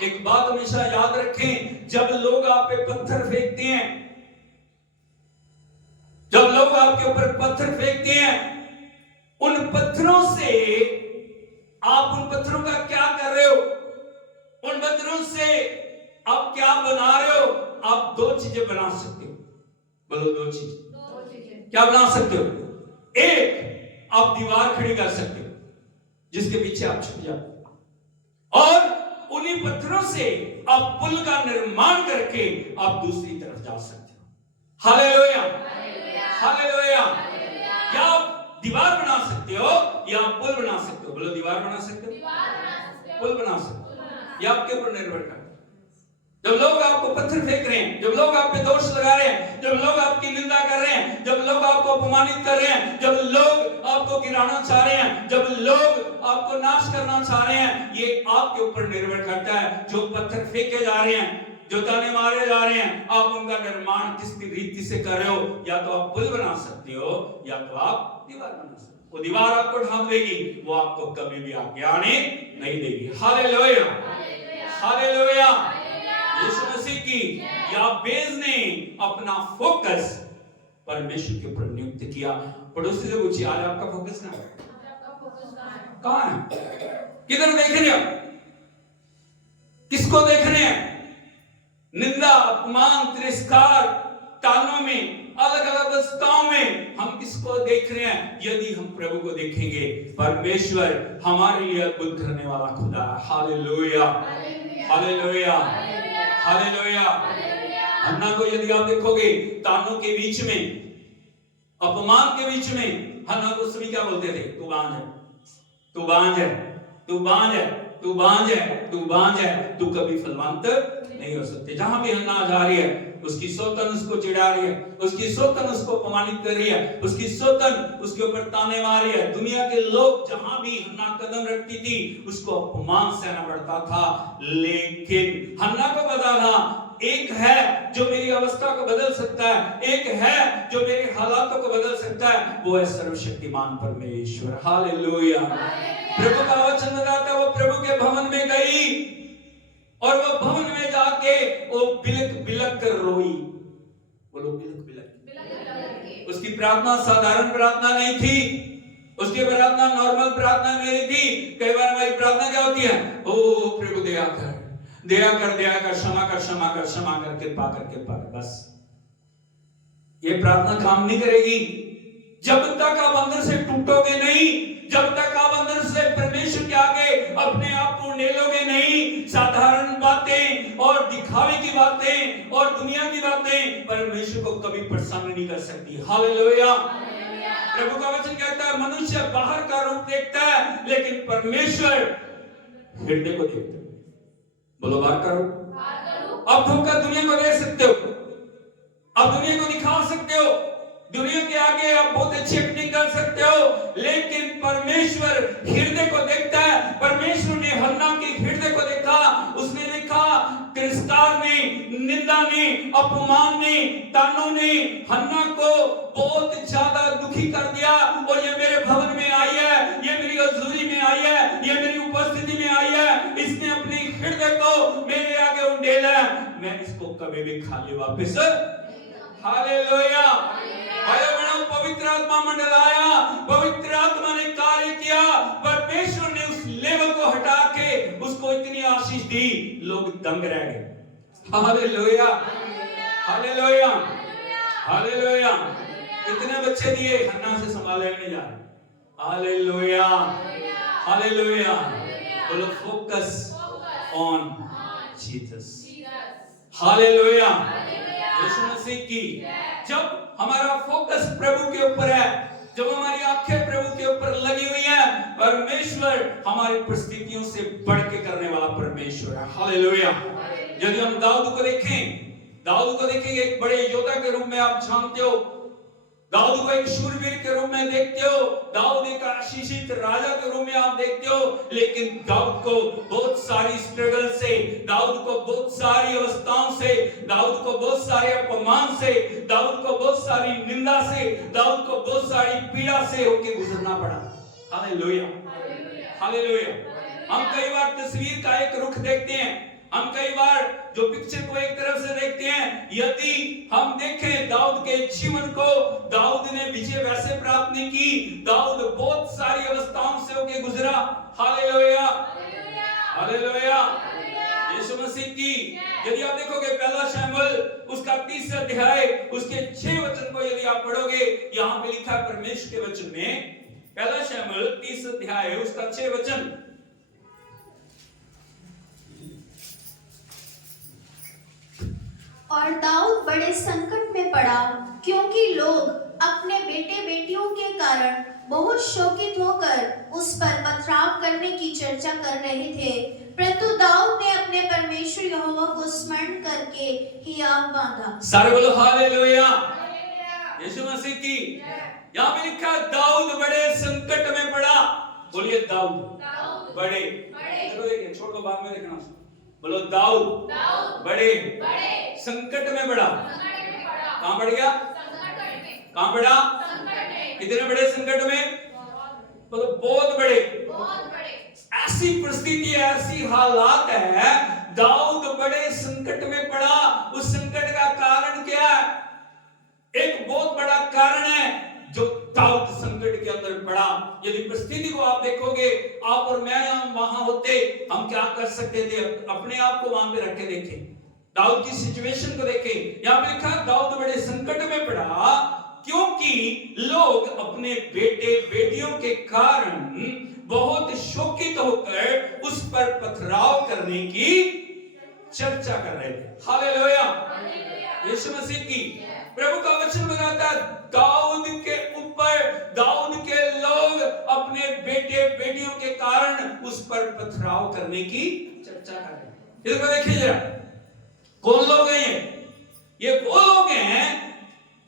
एक बात हमेशा याद रखें, जब लोग आप पे पत्थर फेंकते हैं, जब लोग आपके ऊपर पत्थर फेंकते हैं, उन पत्थरों से आप उन पत्थरों का क्या कर रहे हो, उन पत्थरों से आप क्या बना रहे हो? आप दो चीजें बना सकते हो। बोलो दो चीजें। क्या बना सकते हो? एक, आप दीवार खड़ी कर सकते हो जिसके पीछे आप छुप जाओ, और उन्हीं पत्थरों से आप पुल का निर्माण करके आप दूसरी तरफ जा सकते हो। Hallelujah, hallelujah. या आप दीवार बना सकते हो या आप पुल बना सकते हो। बोलो दीवार बना सकते हो, पुल बना सकते हो, ये आपके ऊपर निर्भर करता है। जब लोग आपको पत्थर फेंक रहे हैं, जब लोग आप पे दोष लगा रहे हैं, जब लोग आपकी निंदा कर रहे हैं, जब लोग आपको अपमानित कर रहे हैं, जब लोग आपको गिराना चाह रहे हैं, जब लोग आपको नाश करना चाह रहे हैं, ये आपके ऊपर निर्भर करता है। जो पत्थर फेंके जा रहे हैं, जो ताने मारे जा रहे हैं, आप उनका निर्माण किस रीति से कर रहे हो। या तो आप पुल बना सकते हो या तो आप दीवार बना सकते हो। वो दीवार आपको ढांक देगी, वो आपको कभी भी आगे आने नहीं देगी। Hallelujah, hallelujah. यीशु मसीह की याबेस ने अपना फोकस परमेश्वर के ऊपर नियुक्त किया। पड़ोसी से पूछिए, आज आपका फोकस कहाँ है? किधर देख रहे हो? किसको देख रहे हैं? निंदा, अपमान, तिरस्कार, तानों में, अलग अलग अवस्थाओं में हम किसको देख रहे हैं? यदि हम प्रभु को देखेंगे, परमेश्वर हमारे लिए अद्भुत करने वाला खुदा है। Hallelujah, hallelujah, hallelujah. हन्ना को यदि आप देखोगे, तानों के बीच में, अपमान के बीच में, हन्ना को सभी क्या बोलते थे? तू बांझ है, तू बांझ है, तू बांझ है, तू बांझ है, तू कभी फलवंत नहीं हो सकते। जहां भी हन्ना जा रही है, उसकी सौतन उसको चिढ़ा रही है, उसकी सौतन उसको अपमानित कर रही है, उसकी सौतन उसके ऊपर ताने मार रही है। दुनिया के लोग जहां भी हन्ना कदम रखती थी, उसको अपमान सहना पड़ता था। लेकिन हन्ना को पता था एक है जो मेरी अवस्था को बदल सकता है, एक है जो मेरे हालातों को बदल सकता है, वो है सर्वशक्तिमान परमेश्वर। हालेलुया। प्रभु का वचन बताता है, वो प्रभु के भवन में गई और वो भवन में जाके वो बिलक बिलक कर रोई। बोलो बिलक बिलक। उसकी प्रार्थना साधारण प्रार्थना नहीं थी, उसकी प्रार्थना नॉर्मल प्रार्थना नहीं थी। कई बार हमारी प्रार्थना क्या होती है, ओ प्रभु दया कर, दया कर, दया कर, क्षमा कर, क्षमा कर, क्षमा कर, कृपा कर, कृपा कर। बस ये प्रार्थना काम नहीं करेगी जब तक आप अंदर से टूटोगे नहीं, जब तक आप अंदर से परमेश्वर के आगे अपने आप को नेलोगे नहीं। साधारण बातें और दिखावे की बातें और दुनिया की बातें परमेश्वर को कभी प्रसन्न नहीं कर सकती। हालेलुया। प्रभु का वचन कहता है, मनुष्य बाहर का रूप देखता है, लेकिन परमेश्वर हृदय को देखता है। बोलो बाहर का रूप। अब धोखा दुनिया को दे सकते हो, अब दुनिया को दिखा सकते हो, दुनिया के आगे आप बहुत अच्छी एक्टिंग कर सकते हो, लेकिन परमेश्वर हृदय को देखता है। परमेश्वर ने हन्ना के हृदय को देखा, उसने देखा तिरस्कार ने, निंदा ने, अपमान ने, तानों ने हन्ना को बहुत ज्यादा दुखी कर दिया। और ये मेरे भवन में आई है, ये मेरी हजूरी में आई है, ये मेरी उपस्थिति में आई है, इसने अपने हृदय को मेरे आगे उंडेला है, मैं इसको कभी भी खाली वापस। हालेलुया। भाइयों बहनों, पवित्र आत्मा मंडलाया, पवित्र आत्मा ने कार्य किया। परमेश्वर ने उस लेवल को हटा के उसको इतनी आशीष दी, लोग दंग रह गए। Hallelujah, hallelujah, hallelujah. कितने बच्चे दिए, हन्ना से संभाले नहीं जा रहे। Hallelujah, hallelujah. बोलो focus on Jesus. Hallelujah. Yeshu Masih की जब हमारा फोकस प्रभु के ऊपर है, जब हमारी आंखें प्रभु के ऊपर लगी हुई है, परमेश्वर हमारी परिस्थितियों से बढ़ के करने वाला परमेश्वर है। हालेलुया। यदि हम दाऊद को देखें, दाऊद को देखेंगे एक बड़े योद्धा के रूप में आप जानते हो, दाऊद को एक शूरवीर के रूप में देखते हो, दाऊद एक आशीषित राजा के रूप में आप देखते हो, लेकिन दाऊद को बहुत सारी स्ट्रगल से, दाऊद को बहुत सारी अवस्थाओं से, दाऊद को बहुत सारे अपमान से, दाऊद को बहुत सारी निंदा से, दाऊद को बहुत सारी पीड़ा से होके गुजरना पड़ा। Hallelujah, hallelujah. हम कई बार तस्वीर का एक रुख देखते हैं, हम कई बार जो पिक्चर को एक तरफ से देखते हैं। यदि हम देखें दाऊद के जीवन को, दाऊद ने विजय वैसे प्राप्त नहीं की, दाऊद बहुत सारी अवस्थाओं से होके गुजरा। Hallelujah, hallelujah. यीशु मसीह की यदि आप देखोगे पहला शमूएल उसका 30 अध्याय उसके 6 वचन को यदि आप पढ़ोगे, यहाँ पे लिखा है परमेश्वर के वचन में, पहला शमूएल 30 अध्याय उसका 6 वचन। और दाऊद बड़े संकट में पड़ा, क्योंकि लोग अपने बेटे बेटियों के कारण बहुत शोकित होकर उस पर पथराव करने की चर्चा कर रहे थे। परंतु दाऊद ने अपने परमेश्वर यहोवा को स्मरण करके हियाव बांधा। सारे बोलो हालेलुया। यीशु मसीह की यहाँ पे लिखा दाऊद बड़े संकट में पड़ा। बोलिए दाऊद बड़े, चलो देखिए, छोड़ दो बाद में देखना। बोलो दाऊद बड़े संकट में पड़ा। कहां पड़ गया? कहां पड़ा? कितने बड़े संकट में? बोलो बहुत बड़े। ऐसी परिस्थिति, ऐसी हालात है, दाऊद बड़े संकट में पड़ा। उस संकट का कारण क्या है? एक बहुत बड़ा कारण है जो दाऊद संकट के अंदर पड़ा। यदि परिस्थिति को आप देखोगे, आप और मैं हम वहां होते, हम क्या कर सकते थे? अपने आप को वहां पे रख के देखें, दाऊद की सिचुएशन को देखें। यहाँ पे लिखा दाऊद बड़े संकट में पड़ा, क्योंकि लोग अपने बेटे बेटियों के कारण बहुत शोकित होकर उस पर पथराव करने की चर्चा कर रहे थे। हालेलुया, यीशु मसीह की। प्रभु का वचन बताता है दाऊद के ऊपर, दाऊद के लोग अपने अपने बेटे बेटियों के कारण उस पर पथराव करने की चर्चा कर रहे हैं। इसको देखिए जरा, कौन लोग हैं ये वो लोग हैं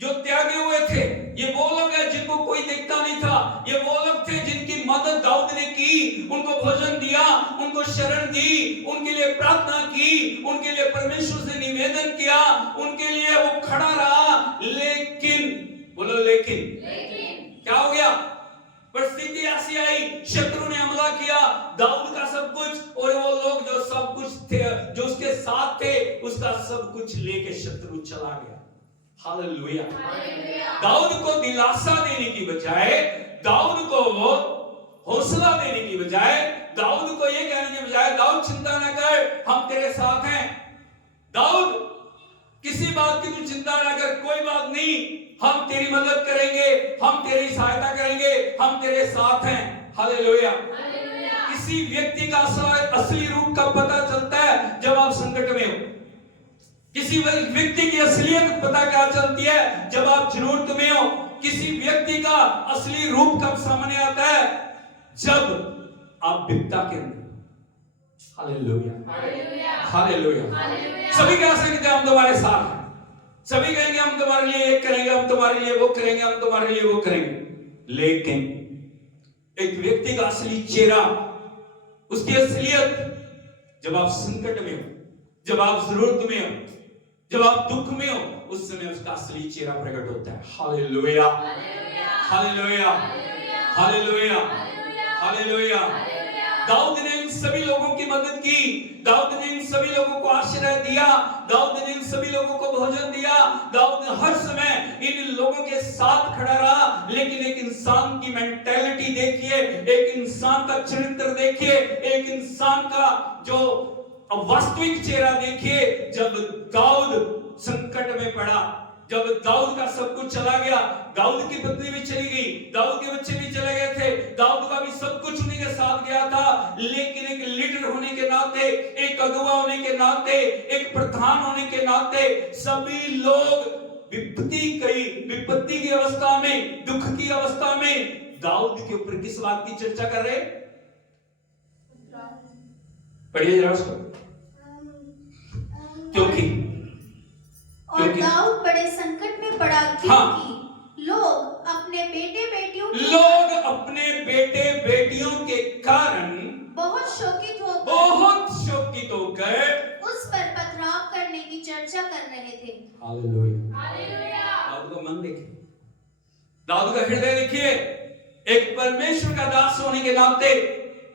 जो त्यागे हुए थे, ये वो लोग हैं जिनको कोई देखता नहीं था, ये वो लोग थे जिनकी मदद दाऊद ने की, उनको भोजन दिया, उनको शरण दी, उनके लिए प्रार्थना की, उनके लिए परमेश्वर से निवेदन किया, उनके लिए वो खड़ा रहा। लेकिन बोलो लेकिन क्या हो गया? परिस्थिति ऐसी आई, शत्रु ने हमला किया, दाऊद का सब कुछ और वो लोग जो सब कुछ थे, जो उसके साथ थे, उसका सब कुछ लेके शत्रु चला गया। हालेलुया। दाऊद को दिलासा देने की बजाय, दाऊद को हौसला देने की बजाय, दाऊद को ये कहने की बजाय, दाऊद चिंता न कर, हम तेरे साथ हैं। दाऊद किसी बात की तू चिंता न कर, कोई बात नहीं, हम तेरी मदद करेंगे, हम तेरी सहायता करेंगे, हम तेरे साथ हैं। हालेलुया। किसी व्यक्ति का असली रूप का पता चलता है जब आप संकट में हो। किसी व्यक्ति की असलियत पता क्या चलती है? जब आप जरूरत में हो। किसी व्यक्ति का असली रूप कब सामने आता है? जब आप विपदा के अंदर। Hallelujah, hallelujah. सभी कह सकते हैं हम तुम्हारे साथ हैं, सभी कहेंगे हम तुम्हारे लिए ये करेंगे, हम तुम्हारे लिए वो करेंगे, हम तुम्हारे लिए वो करेंगे। लेकिन एक व्यक्ति का असली चेहरा, उसकी असलियत जब आप संकट में हो, जब आप जरूरत में हो, जब आप दुख में हो, उस समय उसका असली चेहरा प्रकट होता है। Hallelujah, hallelujah, hallelujah, hallelujah. दाऊद ने इन सभी लोगों की मदद की, दाऊद ने इन सभी लोगों को आश्रय दिया, दाऊद ने इन सभी लोगों को भोजन दिया, दाऊद ने हर समय इन लोगों के साथ खड़ा रहा। लेकिन एक इंसान की मेंटालिटी देखिए, एक इंसान का चरित्र देखिए, एक इंसान का जो वास्तविक चेहरा देखिए। जब दाऊद संकट में पड़ा, जब दाऊद का सब कुछ चला गया, दाऊद की पत्नी भी चली गई, दाऊद के बच्चे भी चले गए थे, दाऊद का भी सब कुछ उन्हीं के साथ गया था। लेकिन एक लीडर होने के नाते, एक अगुवा होने के नाते, एक प्रधान होने के नाते, सभी लोग विपत्ति की अवस्था में, दुख की अवस्था में दाऊद के ऊपर किस बात की चर्चा कर रहे? पढ़िए जरा उसको। क्योंकि और दाऊद बड़े संकट में पड़ा क्योंकि लोग अपने बेटियों के कारण बहुत शोकित होकर उस पर पथराव करने की चर्चा कर रहे थे। हालेलुया। दाऊद का मन देखिए, दाऊद का हृदय देखिए। एक परमेश्वर का दास होने के नाते,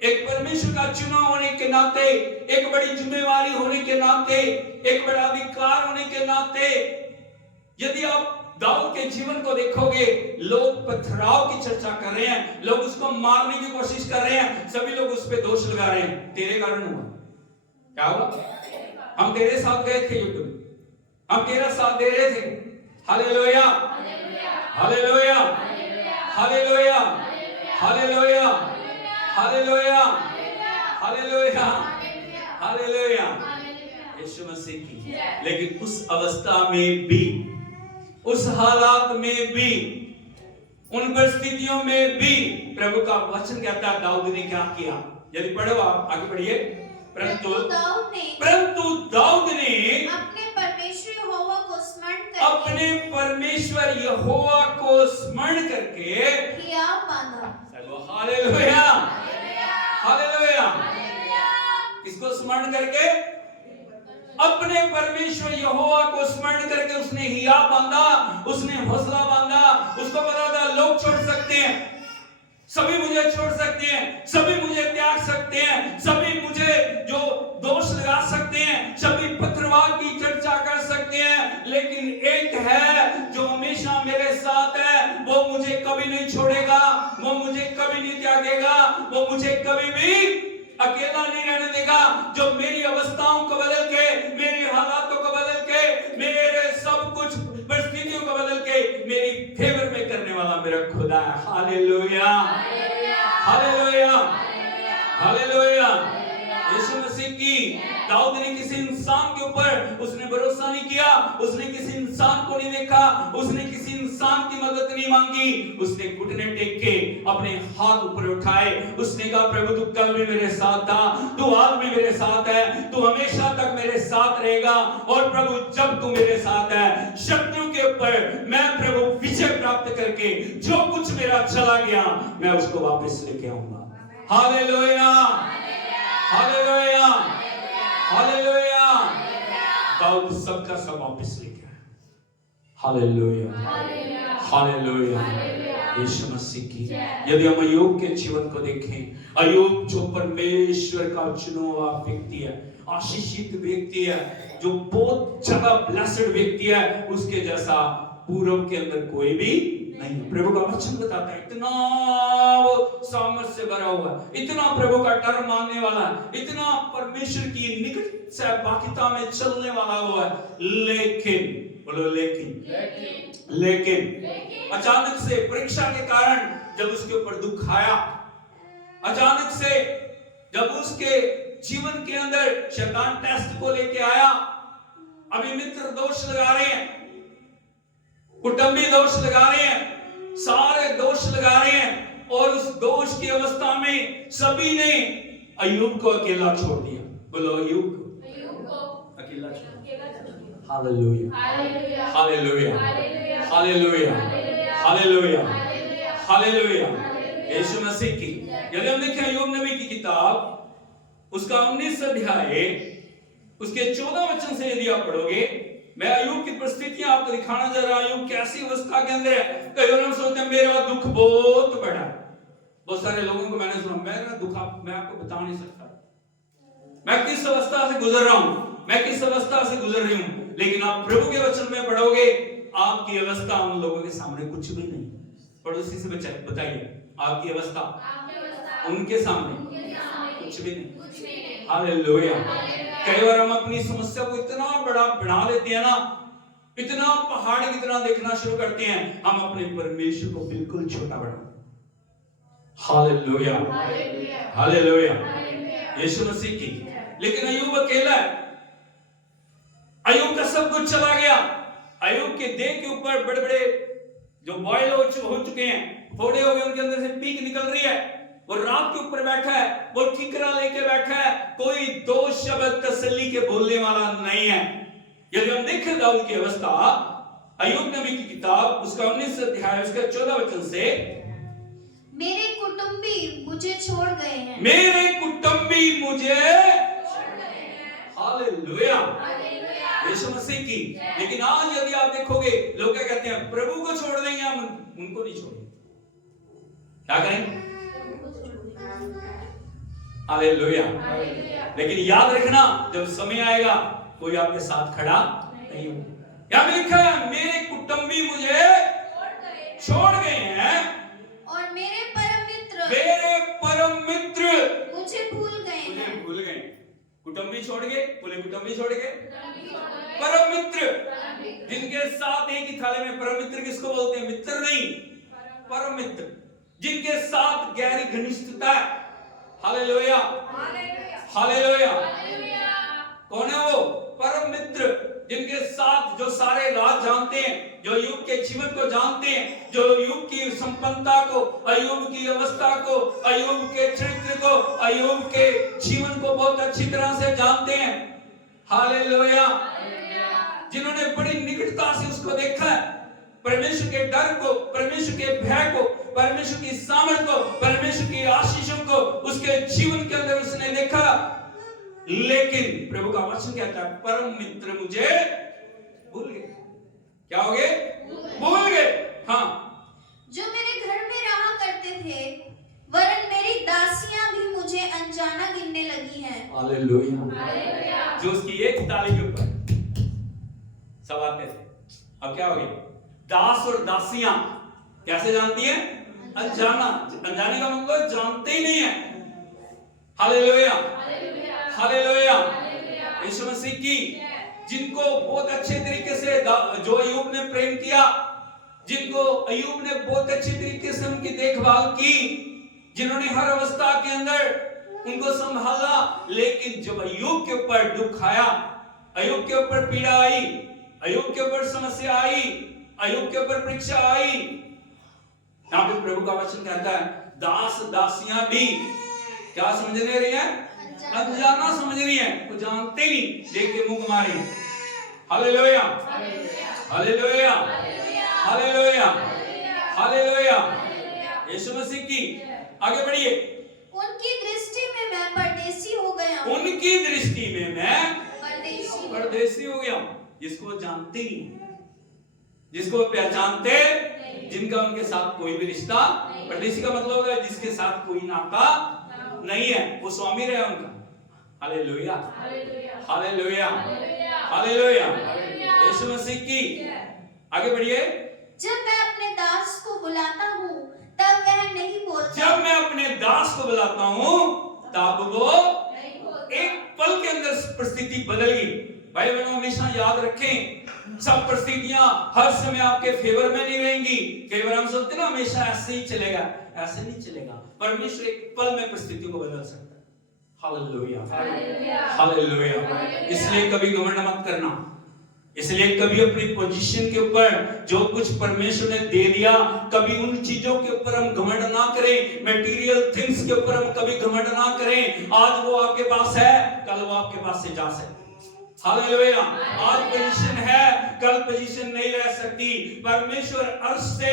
एक परमेश्वर का चुनाव होने के नाते, एक बड़ी जिम्मेवारी होने के नाते, एक बड़ा अधिकार होने के नाते, यदि आप दाऊद के जीवन को देखोगे, लोग पथराव की चर्चा कर रहे हैं, लोग उसको मारने की कोशिश कर रहे हैं, सभी लोग उस पे दोष लगा रहे हैं, तेरे कारण हुआ। क्या हुआ? हम तेरे साथ गए थे युद्ध में, हम तेरा साथ दे रहे थे। Hallelujah, hallelujah, hallelujah, hallelujah, hallelujah, hallelujah, hallelujah. Yeshu Masih की। लेकिन उस अवस्था में भी, उस हालात में भी, उन परिस्थितियों में भी प्रभु का वचन कहता है दाऊद ने क्या किया। यदि पढ़ो आप आगे बढ़िए। परंतु दाऊद ने अपने परमेश्वर यहोवा को स्मरण करके हियाव बांधा। Hallelujah, hallelujah. किसको स्मरण करके? अपने परमेश्वर यहोवा को स्मरण करके उसने हियाव बांधा, उसने हौसला बांधा। उसको पता था लोग छोड़ सकते हैं, सभी मुझे छोड़ सकते हैं, सभी मुझे त्याग सकते हैं, सभी मुझे जो दोष लगा सकते हैं, सभी पथरवाह की चर्चा कर सकते हैं, लेकिन एक है जो हमेशा मेरे साथ है, वो मुझे कभी नहीं छोड़ेगा, वो मुझे कभी नहीं त्यागेगा, वो मुझे कभी भी अकेला नहीं रहने देगा। जो मेरी अवस्थाओं को बदल के, मेरी हालातों को बदल के, मेरे सब कुछ परिस्थितियों को बदल के मेरी फेवर में करने वाला मेरा खुदा है। Hallelujah, hallelujah, hallelujah. Yeshu Masih की। दाऊद ने किसी इंसान के ऊपर उसने भरोसा नहीं किया, उसने किसी इंसान को नहीं देखा, उसने किसी इंसान की मदद नहीं मांगी। उसने घुटने टेक के अपने हाथ ऊपर उठाए, उसने कहा प्रभु तू कल भी मेरे साथ था, तू आज भी मेरे साथ है, तू हमेशा तक मेरे साथ रहेगा। और प्रभु जब तू मेरे साथ है, शत्रु के ऊपर मैं प्रभु विजय प्राप्त करके जो कुछ मेरा चला गया मैं उसको वापस लेके आऊंगा। Hallelujah, hallelujah, hallelujah. दाऊद सबका सब वापस लेके आया। हालेलुया, हालेलुया, यीशु मसीह की। यदि हम अय्यूब के जीवन को देखें, अय्यूब जो परमेश्वर का चुना हुआ व्यक्ति है, आशीषित व्यक्ति है, जो बहुत ज्यादा ब्लेस्ड व्यक्ति है, उसके जैसा पूर्व के अंदर कोई भी नहीं। प्रभु का वचन बताता है इतना वो सामर्थ्य से भरा हुआ है, इतना प्रभु का डर मानने वाला है, इतना परमेश्वर की निकट सहभागिता में चलने वाला हुआ है। लेकिन बोलो लेकिन अचानक से परीक्षा के कारण जब उसके ऊपर दुख आया, अचानक से जब उसके जीवन के अंदर शैतान टेस्ट को लेके आया, अभी मित्र दोष लगा रहे हैं, कुटुंबी दोष लगा रहे हैं, सारे दोष लगा रहे हैं, और उस दोष की अवस्था में सभी ने अय्यूब को अकेला छोड़ दिया। बोलो अय्यूब को अकेला छोड़ दिया। Hallelujah, hallelujah, hallelujah, hallelujah, hallelujah, Yeshu Masih की। यदि हम देखें अय्यूब नबी की किताब, उसका 19 अध्याय उसके 14 वचन से यदि आप पढ़ोगे, मैं अय्यूब की परिस्थितियां आपको दिखाना जा रहा हूं। अय्यूब कैसी अवस्था के अंदर है। कई बार हम सोचते हैं मेरा दुख बहुत बड़ा है। बहुत सारे लोगों को मैंने सुना, मेरा दुख मैं आपको बता नहीं सकता, मैं किस अवस्था से गुजर रहा हूं, मैं किस अवस्था से गुजर रही हूं। लेकिन आप प्रभु के वचन में पढ़ोगे, आपकी अवस्था उन लोगों के सामने कुछ भी नहीं। पड़ोसी से बताइए, आपकी अवस्था उनके सामने कुछ भी नहीं। हालेलुया। कई बार हम अपनी समस्या को इतना बड़ा बना लेते हैं ना, इतना पहाड़ की तरह देखना शुरू करते हैं, हम अपने परमेश्वर को बिल्कुल छोटा बना। हालेलुया, हालेलुया, यीशु मसीह की। लेकिन अय्यूब अकेला है। अय्यूब का सब कुछ चला गया। अय्यूब के देह के ऊपर बड़े बड़े जो बॉयल हो चुके हैं, फोड़े हो गए, उनके अंदर से पीक निकल रही है। वो रात के ऊपर बैठा है, वो ठीकरा लेके बैठा है, कोई दो शब्द तसल्ली के बोलने वाला नहीं है। यदि हम देखें दाऊद की अवस्था, अय्यूब नबी की किताब उसका 19 अध्याय उसका 14 वचन से, मेरे कुटुंबी मुझे छोड़ गए हैं, मेरे कुटुंबी मुझे हालेलुया, यीशु मसीह की। लेकिन आज यदि आप देखोगे, लोग क्या कहते हैं, प्रभु को छोड़ देंगे हम, उनको नहीं छोड़ेंगे। क्या करें? हालेलुया। लेकिन याद रखना, जब समय आएगा कोई आपके साथ खड़ा नहीं होगा। क्या लिखा है? मेरे कुटुंबी मुझे छोड़ गए हैं और मेरे परम मित्र मुझे भूल गए। कुटुंबी छोड़ गए, बोले कुटुंबी छोड़ गए, परम मित्र जिनके साथ एक ही थाली में। परम मित्र किसको बोलते हैं? मित्र नहीं, परम मित्र, जिनके साथ गहरी घनिष्ठता है। Hallelujah, hallelujah. कौन है वो? परम मित्र, जिनके साथ जो सारे राज जानते हैं, जो अय्यूब के जीवन को जानते हैं, जो अय्यूब की संपन्नता को, अय्यूब की अवस्था को, अय्यूब के चरित्र को, अय्यूब के जीवन को बहुत अच्छी तरह से जानते हैं। हालेलुया। जिन्होंने बड़ी निकटता से उसको देखा है, परमेश्वर के डर को, परमेश्वर के भय को, परमेश्वर की सामर्थ को, परमेश्वर की आशीषों को उसके जीवन के अंदर उसने देखा। लेकिन प्रभु का वचन कहता है, परम मित्र मुझे भूल गए। क्या हो गए? भूल गए। हाँ, जो मेरे घर में रहा करते थे, वरन मेरी दासियां भी मुझे अनजाना गिनने लगी हैं। हालेलुया। जो उसकी एक ताली के ऊपर सब आते थे, अब क्या हो गया? दास और दासियां कैसे जानती हैं? अनजाना। अनजाने का मतलब जानते ही नहीं है। हालेलुया, हालेलुया, यीशु मसीह की। जिनको बहुत अच्छे तरीके से जो अय्यूब ने प्रेम किया, जिनको अय्यूब ने बहुत अच्छे तरीके से उनकी देखभाल की, जिन्होंने हर अवस्था के अंदर उनको संभाला, लेकिन जब अय्यूब के ऊपर दुख आया, अय्यूब के ऊपर पीड़ा आई, अय्यूब के ऊपर समस्या आई, अय्यूब के ऊपर परीक्षा आई, यहाँ पे प्रभु का वचन कहता है दास दासियां भी क्या समझ नहीं रही है? अनजाना समझ रही है, वो जानते नहीं, देख के मुंह मारे। Hallelujah, hallelujah, hallelujah, hallelujah, Yeshu Masih की। आगे बढ़िए। उनकी दृष्टि में मैं परदेसी हो गया हूं। उनकी दृष्टि में मैं परदेसी हो गया हूं। जिसको जानते नहीं, जिसको पहचानते, जिनका उनके साथ कोई भी रिश्ता, परदेसी का मतलब है जिसके साथ कोई नाता नहीं है, वो स्वामी रहे उनका। Hallelujah, hallelujah, hallelujah, Yeshu Masih की। आगे बढ़िए। जब मैं अपने दास को बुलाता हूँ तब वह नहीं बोलता। जब मैं अपने दास को बुलाता हूँ तब वो एक पल के अंदर परिस्थिति बदल गई। भाई बहनों, हमेशा याद रखें, सब परिस्थितियां हर समय आपके फेवर में नहीं रहेंगी। कई बार हम सोचते हैं ना हमेशा ऐसे ही चलेगा, ऐसे नहीं चलेगा। परमेश्वर एक पल में परिस्थितियों को बदल सकता है। Hallelujah, hallelujah. इसलिए कभी घमंड मत करना, इसलिए कभी अपनी पोजीशन के ऊपर जो कुछ परमेश्वर ने दे दिया, कभी उन चीजों के ऊपर हम घमंड ना करें, मटेरियल थिंग्स के ऊपर हम कभी घमंड ना करें। आज वो आपके पास है, कल वो आपके पास से जा सकता है। हालेलुया। आज पोजीशन है, कल पोजीशन नहीं रह सकती। परमेश्वर अर्श से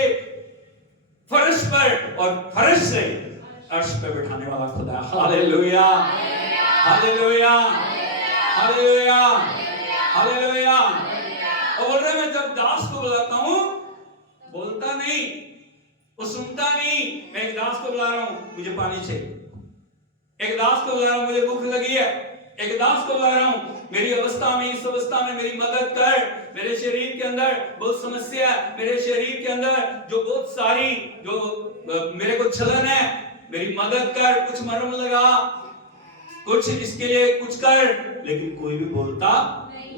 फर्श पर और फर्श से अर्श पर बैठाने वाला खुदा। Hallelujah, hallelujah, hallelujah, hallelujah. और बोल रहे मैं जब दास को बुलाता हूं, बोलता नहीं, वो सुनता नहीं। मैं एक दास को बुला रहा हूं, मुझे पानी चाहिए। एक दास को बुला रहा हूं, मुझे भूख लगी है। एक दास को बुला रहा हूं, मेरी अवस्था में, इस अवस्था में मेरी मदद कर। मेरे शरीर के अंदर बहुत समस्या है, मेरे शरीर के अंदर जो बहुत सारी जो मेरे को चलन है, मेरी मदद कर, कुछ मरहम लगा, कुछ इसके लिए कुछ कर। लेकिन कोई भी बोलता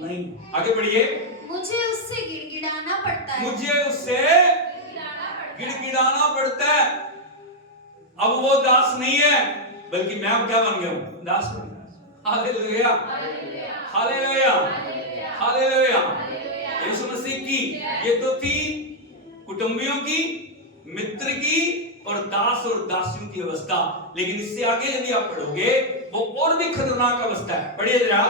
नहीं। आगे बढ़िए। मुझे उससे गिड़गिड़ाना पड़ता है। मुझे उससे गिड़गिड़ाना पड़ता है। अब वो दास नहीं है, बल्कि मैं अब क्या बन गया हूं? दास बन गया। Hallelujah, hallelujah, hallelujah, Yeshu Masih की। ये तो थी कुटुंबियों की, मित्र की और दास और दासियों की अवस्था। लेकिन इससे आगे यदि आप पढ़ोगे वो और भी खतरनाक अवस्था है। पढ़िए जरा।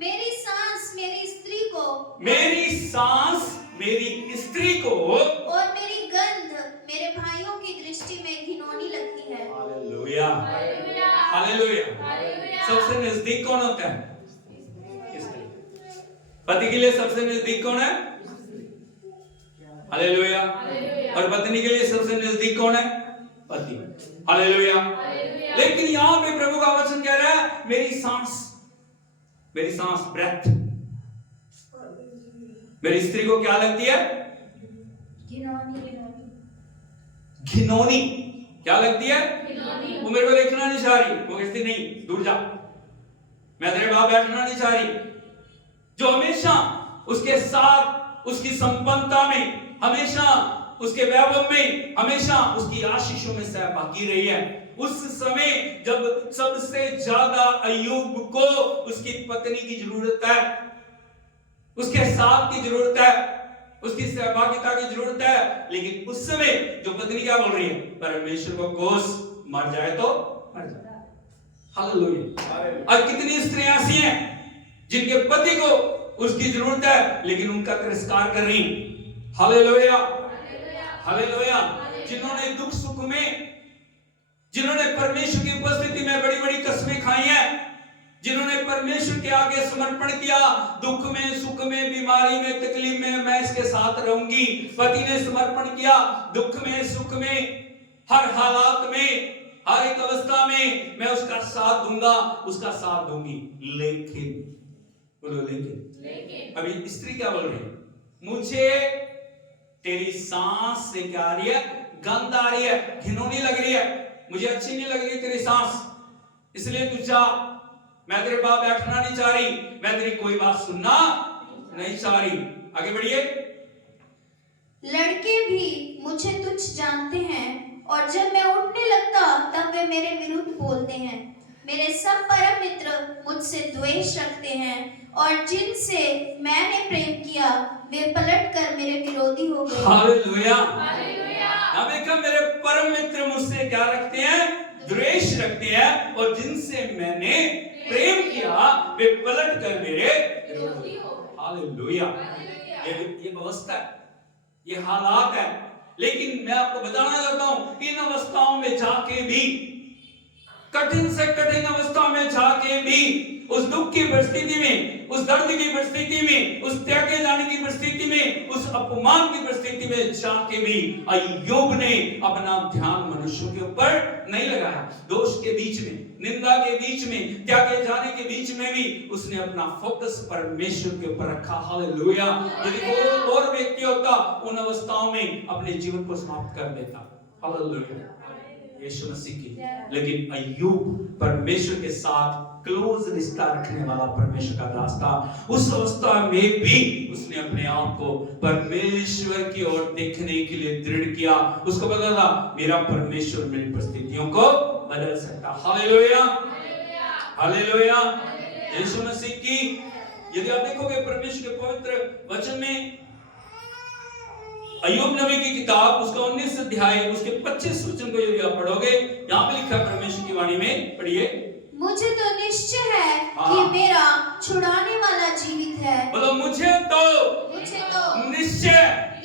मेरी सांस मेरी स्त्री को, मेरी सांस मेरी स्त्री को और मेरी गंध मेरे भाइयों की दृष्टि में घिनौनी लगती है। Hallelujah, hallelujah. सबसे नजदीक कौन होता है? पति के लिए सबसे नजदीक कौन है? हालेलुया। और पत्नी के लिए सबसे नजदीक कौन है? पति। हालेलुया। लेकिन यहां पे प्रभु का वचन कह रहा है मेरी सांस, मेरी सांस, ब्रेथ मेरी स्त्री को क्या लगती है? घिनौनी। क्या लगती है? वो मेरे को देखना नहीं चाह रही, वो कहती नहीं दूर जा, मैं तेरे बाप बैठना नहीं चाह रही। जो हमेशा उसके साथ, उसकी संपन्नता में, हमेशा उसके वैभव में, हमेशा उसकी आशीषों में सहभागी रही है, उस समय जब सबसे ज्यादा अय्यूब को उसकी पत्नी की जरूरत है, उसके साथ की जरूरत है, उसकी सहभागिता की जरूरत है। लेकिन उस समय जो पत्नी क्या बोल रही है? परमेश्वर को कोस, मर जाए तो मर जाए। हालेलुया। और कितनी स्त्रियां ऐसी हैं जिनके पति को उसकी जरूरत है लेकिन उनका तिरस्कार कर रही। Hallelujah, hallelujah. जिन्होंने दुख सुख में, जिन्होंने परमेश्वर की उपस्थिति में बड़ी बड़ी कसमें खाई हैं, जिन्होंने परमेश्वर के आगे समर्पण किया, दुख में, सुख में, बीमारी में, तकलीफ में मैं इसके साथ रहूंगी। पति ने समर्पण किया, दुख में, सुख में, हर हालात में, हर एक अवस्था में मैं उसका साथ दूंगा, उसका साथ दूंगी। लेकिन बोलो लेकिन अभी स्त्री क्या बोल रही है? मुझे तेरी सांस से क्या आ रही है? गंध आ रही है, घिनौनी लग रही है, मुझे अच्छी नहीं लग रही तेरी सांस, इसलिए तू जा। मैं तेरे पास बैठना नहीं चाह रही, मैं तेरी कोई बात सुनना नहीं चाह रही। आगे बढ़िए। लड़के भी मुझे तुच्छ जानते हैं और जब मैं उठने लगता तब वे मेरे विरुद्ध बोलते हैं। मेरे सब परम मित्र मुझसे द्वेष रखते हैं और जिनसे मैंने प्रेम किया वे पलटकर मेरे विरोधी हो गए। हालेलुया। अब देखा, मेरे परम मित्र मुझसे क्या रखते हैं? द्वेष रखते हैं, और जिनसे मैंने प्रेम किया वे पलटकर मेरे विरोधी हो गए। हालेलुया। ये अवस्था है, ये हालात है, लेकिन मैं आपको बताना चाहता हूं, इन अवस्थाओं में जाके भी, कठिन से कठिन अवस्था में जाके भी, उस दुख की परिस्थिति में, उस दर्द की परिस्थिति में, उस त्यागे जाने की परिस्थिति में, उस अपमान की परिस्थिति में जाके भी अय्यूब ने अपना ध्यान मनुष्यों के ऊपर नहीं लगाया। दोष के बीच में, निंदा के बीच में, त्यागे जाने के बीच में भी उसने अपना फोकस परमेश्वर के ऊपर रखा। हालेलुया। यदि कोई और व्यक्ति होता, उन अवस्थाओं में अपने जीवन को समाप्त कर देता। हालेलुया, यीशु मसीह की। लेकिन अय्यूब परमेश्वर के साथ क्लोज रिश्ता रखने वाला परमेश्वर का दास था। उस अवस्था में भी उसने अपने आप को परमेश्वर की ओर देखने के लिए दृढ़ किया। उसको पता था, मेरा परमेश्वर मेरी परिस्थितियों को बदल सकता। हालेलुया, हालेलुया, यीशु मसीह की। यदि आप देखोगे परमेश्वर के पवित्र वचन में, अय्यूब नबी की किताब उसका 19 अध्याय उसके 25 वचन को यदि आप पढ़ोगे, यहाँ पे लिखा है परमेश्वर की वाणी में, पढ़िए। मुझे तो निश्चय है कि मेरा छुड़ाने वाला जीवित है। बोलो, मुझे तो निश्चय है।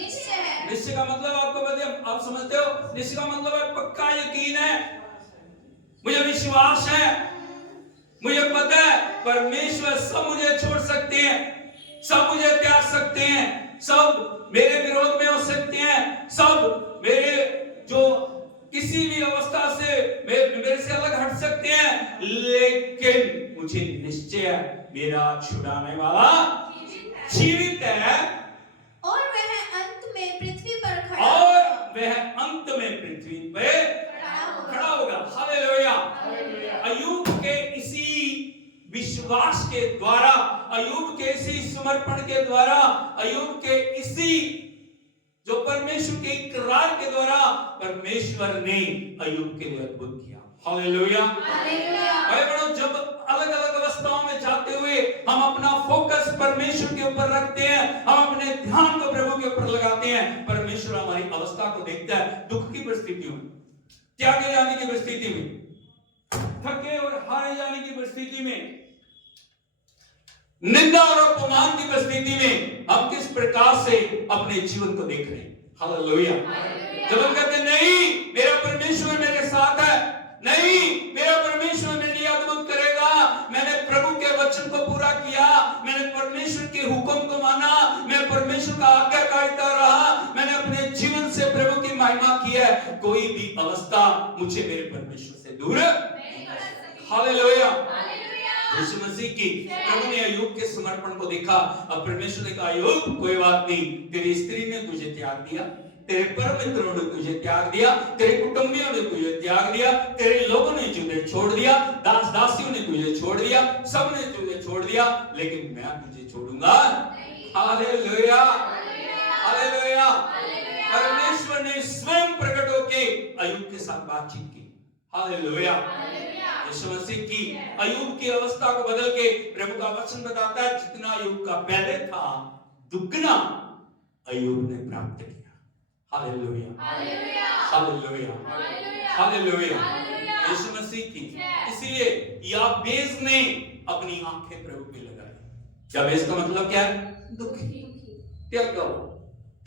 निश्चय का मतलब आपको पता है, आप समझते हो? निश्चय का मतलब है पक्का यकीन है, मुझे विश्वास है, मुझे पता है परमेश्वर सब मुझे छोड़ सकते हैं, सब मुझे त्याग सकते हैं, सब मेरे विरोध में हो सकते हैं, सब मेरे जो किसी भी अवस्था से मेरे से अलग हट सकते हैं, लेकिन मुझे निश्चय है मेरा छुड़ाने वाला जीवित है, और वह अंत में पृथ्वी पे खड़ा होगा। हालेलुया। अय्यूब के इसी विश्वास के द्वारा, अय्यूब के इसी समर्पण के द्वारा, अय्यूब के इसी जो परमेश्वर के इकरार के द्वारा परमेश्वर ने अय्यूब के लिए अद्भुत किया। Hallelujah, hallelujah. जब अलग अलग अवस्थाओं में जाते हुए हम अपना फोकस परमेश्वर के ऊपर रखते हैं, हम अपने ध्यान को प्रभु के ऊपर लगाते हैं, परमेश्वर हमारी अवस्था को देखता है। दुख की परिस्थितियों में, त्यागे जाने की परिस्थिति में, थके और हारे जाने की परिस्थिति में, निंदा और अपमान की परिस्थिति में हम किस प्रकार से अपने जीवन को देख रहे हैं। हालेलुया। जब हम कहते हैं नहीं मेरा परमेश्वर मेरे साथ है, नहीं मेरा परमेश्वर मेरे लिए अद्भुत करेगा, मैंने प्रभु के वचन को पूरा किया, मैंने परमेश्वर के हुक्म को माना, मैं परमेश्वर का आज्ञाकारिता रहा, मैंने अपने जीवन से प्रभु की महिमा की है, कोई भी अवस्था मुझे मेरे परमेश्वर से दूर नहीं कर सकती। हालेलुया, यीशु मसीह की। प्रभु ने अय्यूब के समर्पण को देखा। अब परमेश्वर ने कहा, अय्यूब कोई बात नहीं, तेरी स्त्री ने तुझे त्याग दिया, तेरे परम मित्रों ने तुझे त्याग दिया, तेरे कुटुंबियों ने तुझे त्याग दिया, तेरे लोगों ने तुझे छोड़ दिया, दास दासियों ने तुझे छोड़ दिया, सब ने तुझे छोड़ दिया, लेकिन मैं तुझे छोड़ूंगा। Hallelujah, hallelujah. परमेश्वर ने स्वयं प्रकट होकर अय्यूब के साथ बातचीत की। हालेलुया, यीशु मसीह की। अय्यूब की अवस्था को बदल के प्रभु का वचन बताता है, जितना अय्यूब का पहले था दुगना अय्यूब ने प्राप्त किया। Hallelujah, hallelujah, hallelujah, Yeshu Masih की। इसलिए याबेस ने अपनी आंखें प्रभु पे लगाई। याबेस का मतलब क्या है? दुखी, त्यागा,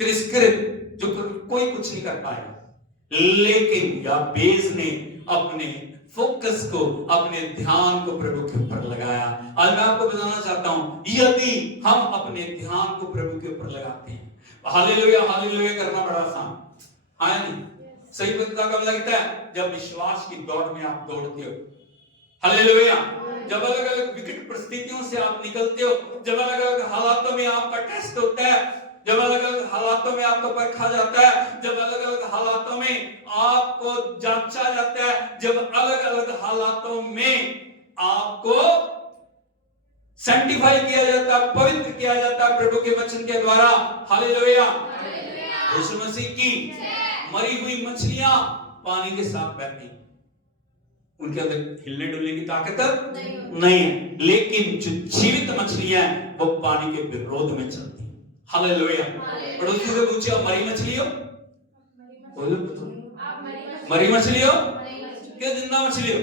तिरस्कृत, जो कोई कुछ नहीं कर पाया। लेकिन याबेस ने अपने फोकस को, अपने ध्यान को प्रभु के ऊपर लगाया। आज मैं आपको बताना चाहता हूं, यदि हम अपने ध्यान को प्रभु के ऊपर लगाते हैं, हालेलुया हालेलुया करना बड़ा आसान है नहीं? सही पता कब लगता है? जब विश्वास की दौड़ में आप दौड़ते हो। हालेलुया। जब अलग अलग विकट परिस्थितियों से आप निकलते हो, जब अलग अलग हालातों में आपका टेस्ट होता है, जब अलग अलग हालातों में आपको परखा जाता है, जब अलग अलग हालातों में आपको जांचा जाता है, जब अलग अलग हालातों में आपको सैंक्टिफाई किया जाता है, पवित्र किया जाता है प्रभु के वचन के द्वारा। हालेलुया, यीशु मसीह की। मरी हुई मछलियां पानी के साथ बहती, उनके अंदर हिलने डुलने की ताकत नहीं है। लेकिन जो जीवित मछलियां हैं वो पानी के विरोध में चलती हैं। हालेलुया। पड़ोसी से पूछो, मरी मछली हो? बोलो, मरी मछली हो क्या जिंदा मछली हो?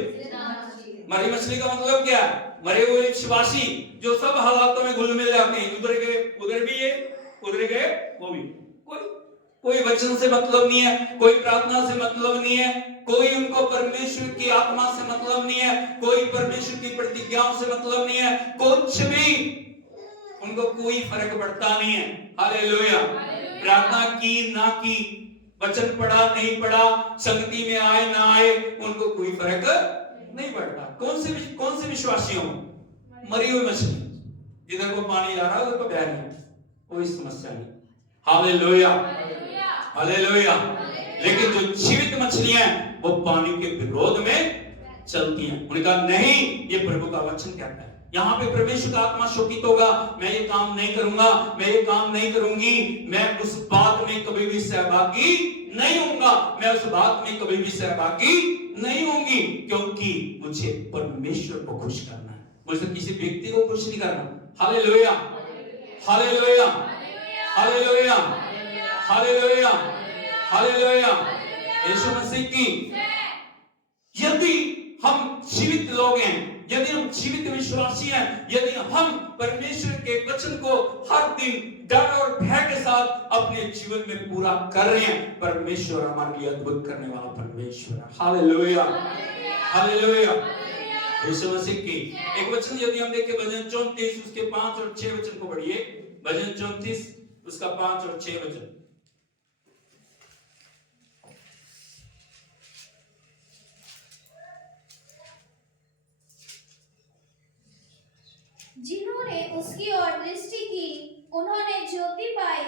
मरी मछली का मतलब क्या है? मरे हुए विश्वासी जो सब हालातों में घुल मिल जाते हैं, उधर गए उधर भी ये, उधर गए वो भी। कोई वचन से मतलब नहीं है, कोई प्रार्थना से मतलब नहीं है, कोई उनको परमेश्वर की आत्मा से मतलब नहीं है, कोई परमेश्वर की प्रतिज्ञाओं से मतलब नहीं है, कुछ भी उनको कोई फर्क पड़ता नहीं है। हालेलुया। प्रार्थना की ना की, वचन पढ़ा नहीं पढ़ा, संगति में आए ना आए, उनको कोई फर्क नहीं पड़ता। कौन से विश्वासी हो? मरी हुई मछली, जिधर को पानी जा रहा है उधर को बह रही है, कोई समस्या नहीं। Hallelujah, hallelujah. लेकिन जो जीवित मछलियां हैं वो पानी के विरोध में चलती हैं। उन्होंने कहा नहीं, ये प्रभु का वचन कहता है। यहाँ पे परमेश्वर का आत्मा शोकित होगा, मैं ये काम नहीं करूंगा, मैं ये काम नहीं करूंगी, मैं उस बात में कभी भी सहभागी नहीं होऊंगा, मैं उस बात में कभी भी सहभागी नहीं होंगी, क्योंकि मुझे परमेश्वर को खुश करना है, मुझे किसी व्यक्ति को खुश नहीं करना। Hallelujah, hallelujah, hallelujah, hallelujah, hallelujah. Yeshu Masih की, यदि हम जीवित लोग हैं, यदि हम जीवित विश्वासी हैं, यदि हम परमेश्वर के वचन को हर दिन डर और भय के साथ अपने जीवन में पूरा कर रहे हैं, परमेश्वर हमारे लिए अद्भुत करने वाला परमेश्वर है। Hallelujah, hallelujah. यीशु मसीह की एक वचन यदि हम देखें, भजन 34 उसके 5 और 6 वचन को पढ़िए। भजन 34 उसका 5 और 6 वचन। जिन्होंने उसकी ओर दृष्टि की, उन्होंने ज्योति पाई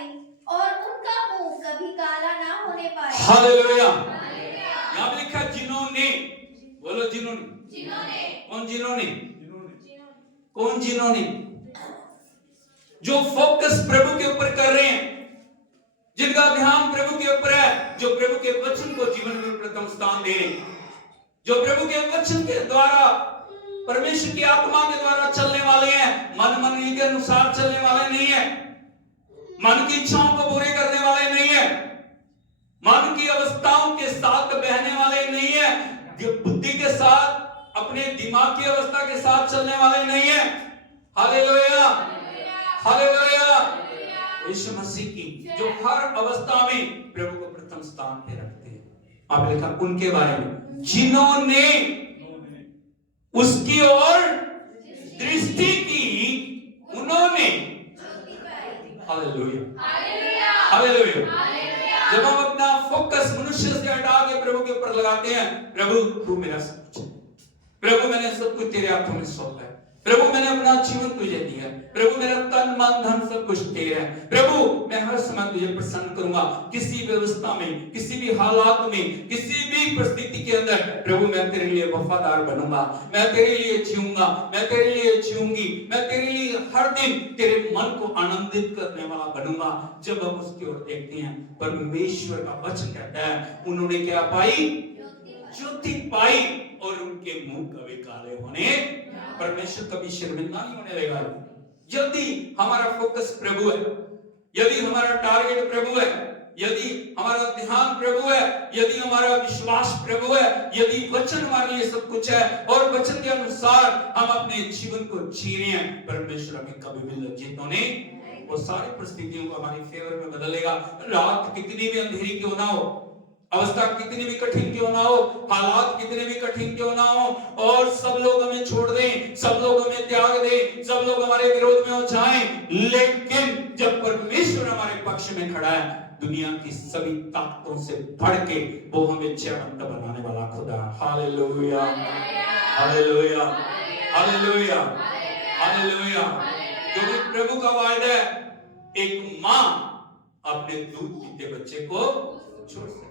और उनका मुंह कभी काला ना होने पाया। हालेलुया। यहाँ पे लिखा जिन्होंने, बोलो जिन्होंने। कौन जिन्होंने? कौन जिन्होंने? जो फोकस प्रभु के ऊपर कर रहे हैं, जिनका ध्यान प्रभु के ऊपर है, जो प्रभु के वचन को जीवन में प्रथम स्थान दे रहे हैं, जो प्रभु के वचन के द्वारा, परमेश्वर की आत्मा के द्वारा चलने वाले हैं, मन के अनुसार चलने वाले नहीं है, मन की इच्छाओं को पूरे करने वाले नहीं है, मन की अवस्थाओं के साथ बहने वाले नहीं है, बुद्धि के साथ, अपने दिमाग की अवस्था के साथ चलने वाले नहीं है। Hallelujah, hallelujah. यीशु मसीह की जो हर अवस्था में प्रभु को प्रथम स्थान पे रखते हैं। आप लिखा उनके बारे में, जिन्होंने उसकी ओर दृष्टि की, उन्होंने। Hallelujah, hallelujah. जब हम अपना फोकस मनुष्य से हटा के प्रभु के ऊपर लगाते हैं, प्रभु तू मेरा सब कुछ, प्रभु मैंने सब कुछ तेरे हाथों में सौंपा है, प्रभु मैंने अपना जीवन तुझे दिया है, प्रभु मेरा तन मन धन सब कुछ तेरा है, प्रभु मैं हर समय तुझे प्रसन्न करूंगा। किसी व्यवस्था में, किसी भी हालात में, किसी भी परिस्थिति के अंदर प्रभु मैं तेरे लिए वफादार बनूंगा, मैं तेरे लिए जीऊंगा, मैं तेरे लिए जीऊंगी, मैं तेरे लिए हर दिन तेरे मन को आनंदित करने वाला बनूंगा। जब हम उसकी ओर देखते हैं, परमेश्वर का वचन कहता है उन्होंने क्या पाई? ज्योति पाई और उनके मुंह कभी काले होने, परमेश्वर कभी शर्मिंदा नहीं होने देगा। यदि हमारा फोकस प्रभु है, यदि हमारा टारगेट प्रभु है, यदि हमारा ध्यान प्रभु है, यदि हमारा विश्वास प्रभु है, यदि वचन हमारे लिए सब कुछ है और वचन के अनुसार हम अपने जीवन को जी रहे हैं, परमेश्वर हमें कभी भी लज्जित होने, वो सारी परिस्थितियों को हमारे फेवर में बदलेगा। रात कितनी भी अंधेरी क्यों ना हो, अवस्था कितनी भी कठिन क्यों ना हो, हालात कितने भी कठिन क्यों ना हो, और सब लोग हमें छोड़ दें, सब लोग हमें त्याग दें, सब लोग हमारे विरोध में हो जाएं, लेकिन जब परमेश्वर हमारे पक्ष में खड़ा है, दुनिया की सभी ताकतों से बढ़ के वो हमें जयवंत बनाने वाला खुदा। Hallelujah, hallelujah, hallelujah, hallelujah. क्योंकि प्रभु का वायदा है, एक माँ अपने दूध पीते बच्चे को छोड़ सकती।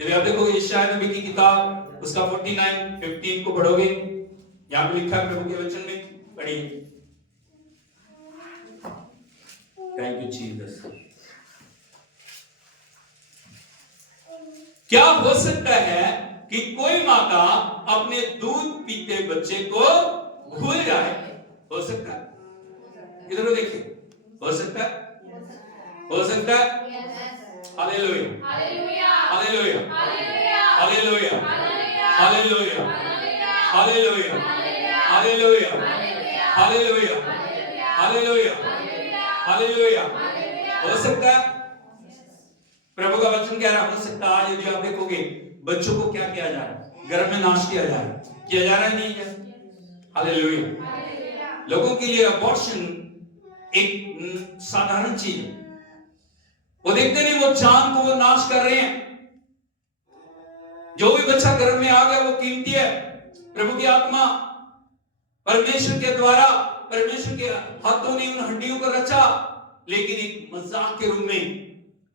यदि आप देखो यशायाह नबी की किताब उसका 49:15 को पढ़ोगे, यहाँ पे लिखा है प्रभु के वचन में, पढ़िए। Thank you Jesus. क्या हो सकता है कि कोई माता अपने दूध पीते बच्चे को भूल जाए। हो सकता है? इधर को देखिए, हो सकता है? हो सकता है? Hallelujah, hallelujah, hallelujah, hallelujah, hallelujah, hallelujah, hallelujah, hallelujah, hallelujah. हो सकता है? प्रभु का वचन कह रहा, हो सकता है। यदि आप देखोगे बच्चों को क्या किया जा रहा है, घर में नाश किया जा रहा है, किया जा रहा है, नहीं है? हालेलुया। लोगों के लिए अबॉर्शन एक साधारण चीज है। वो देखते नहीं, वो जान को वो नाश कर रहे हैं। जो भी बच्चा घर में आ गया वो कीमती है। प्रभु की आत्मा परमेश्वर के द्वारा, परमेश्वर के हाथों ने उन हड्डियों को रचा, लेकिन एक मजाक के रूप में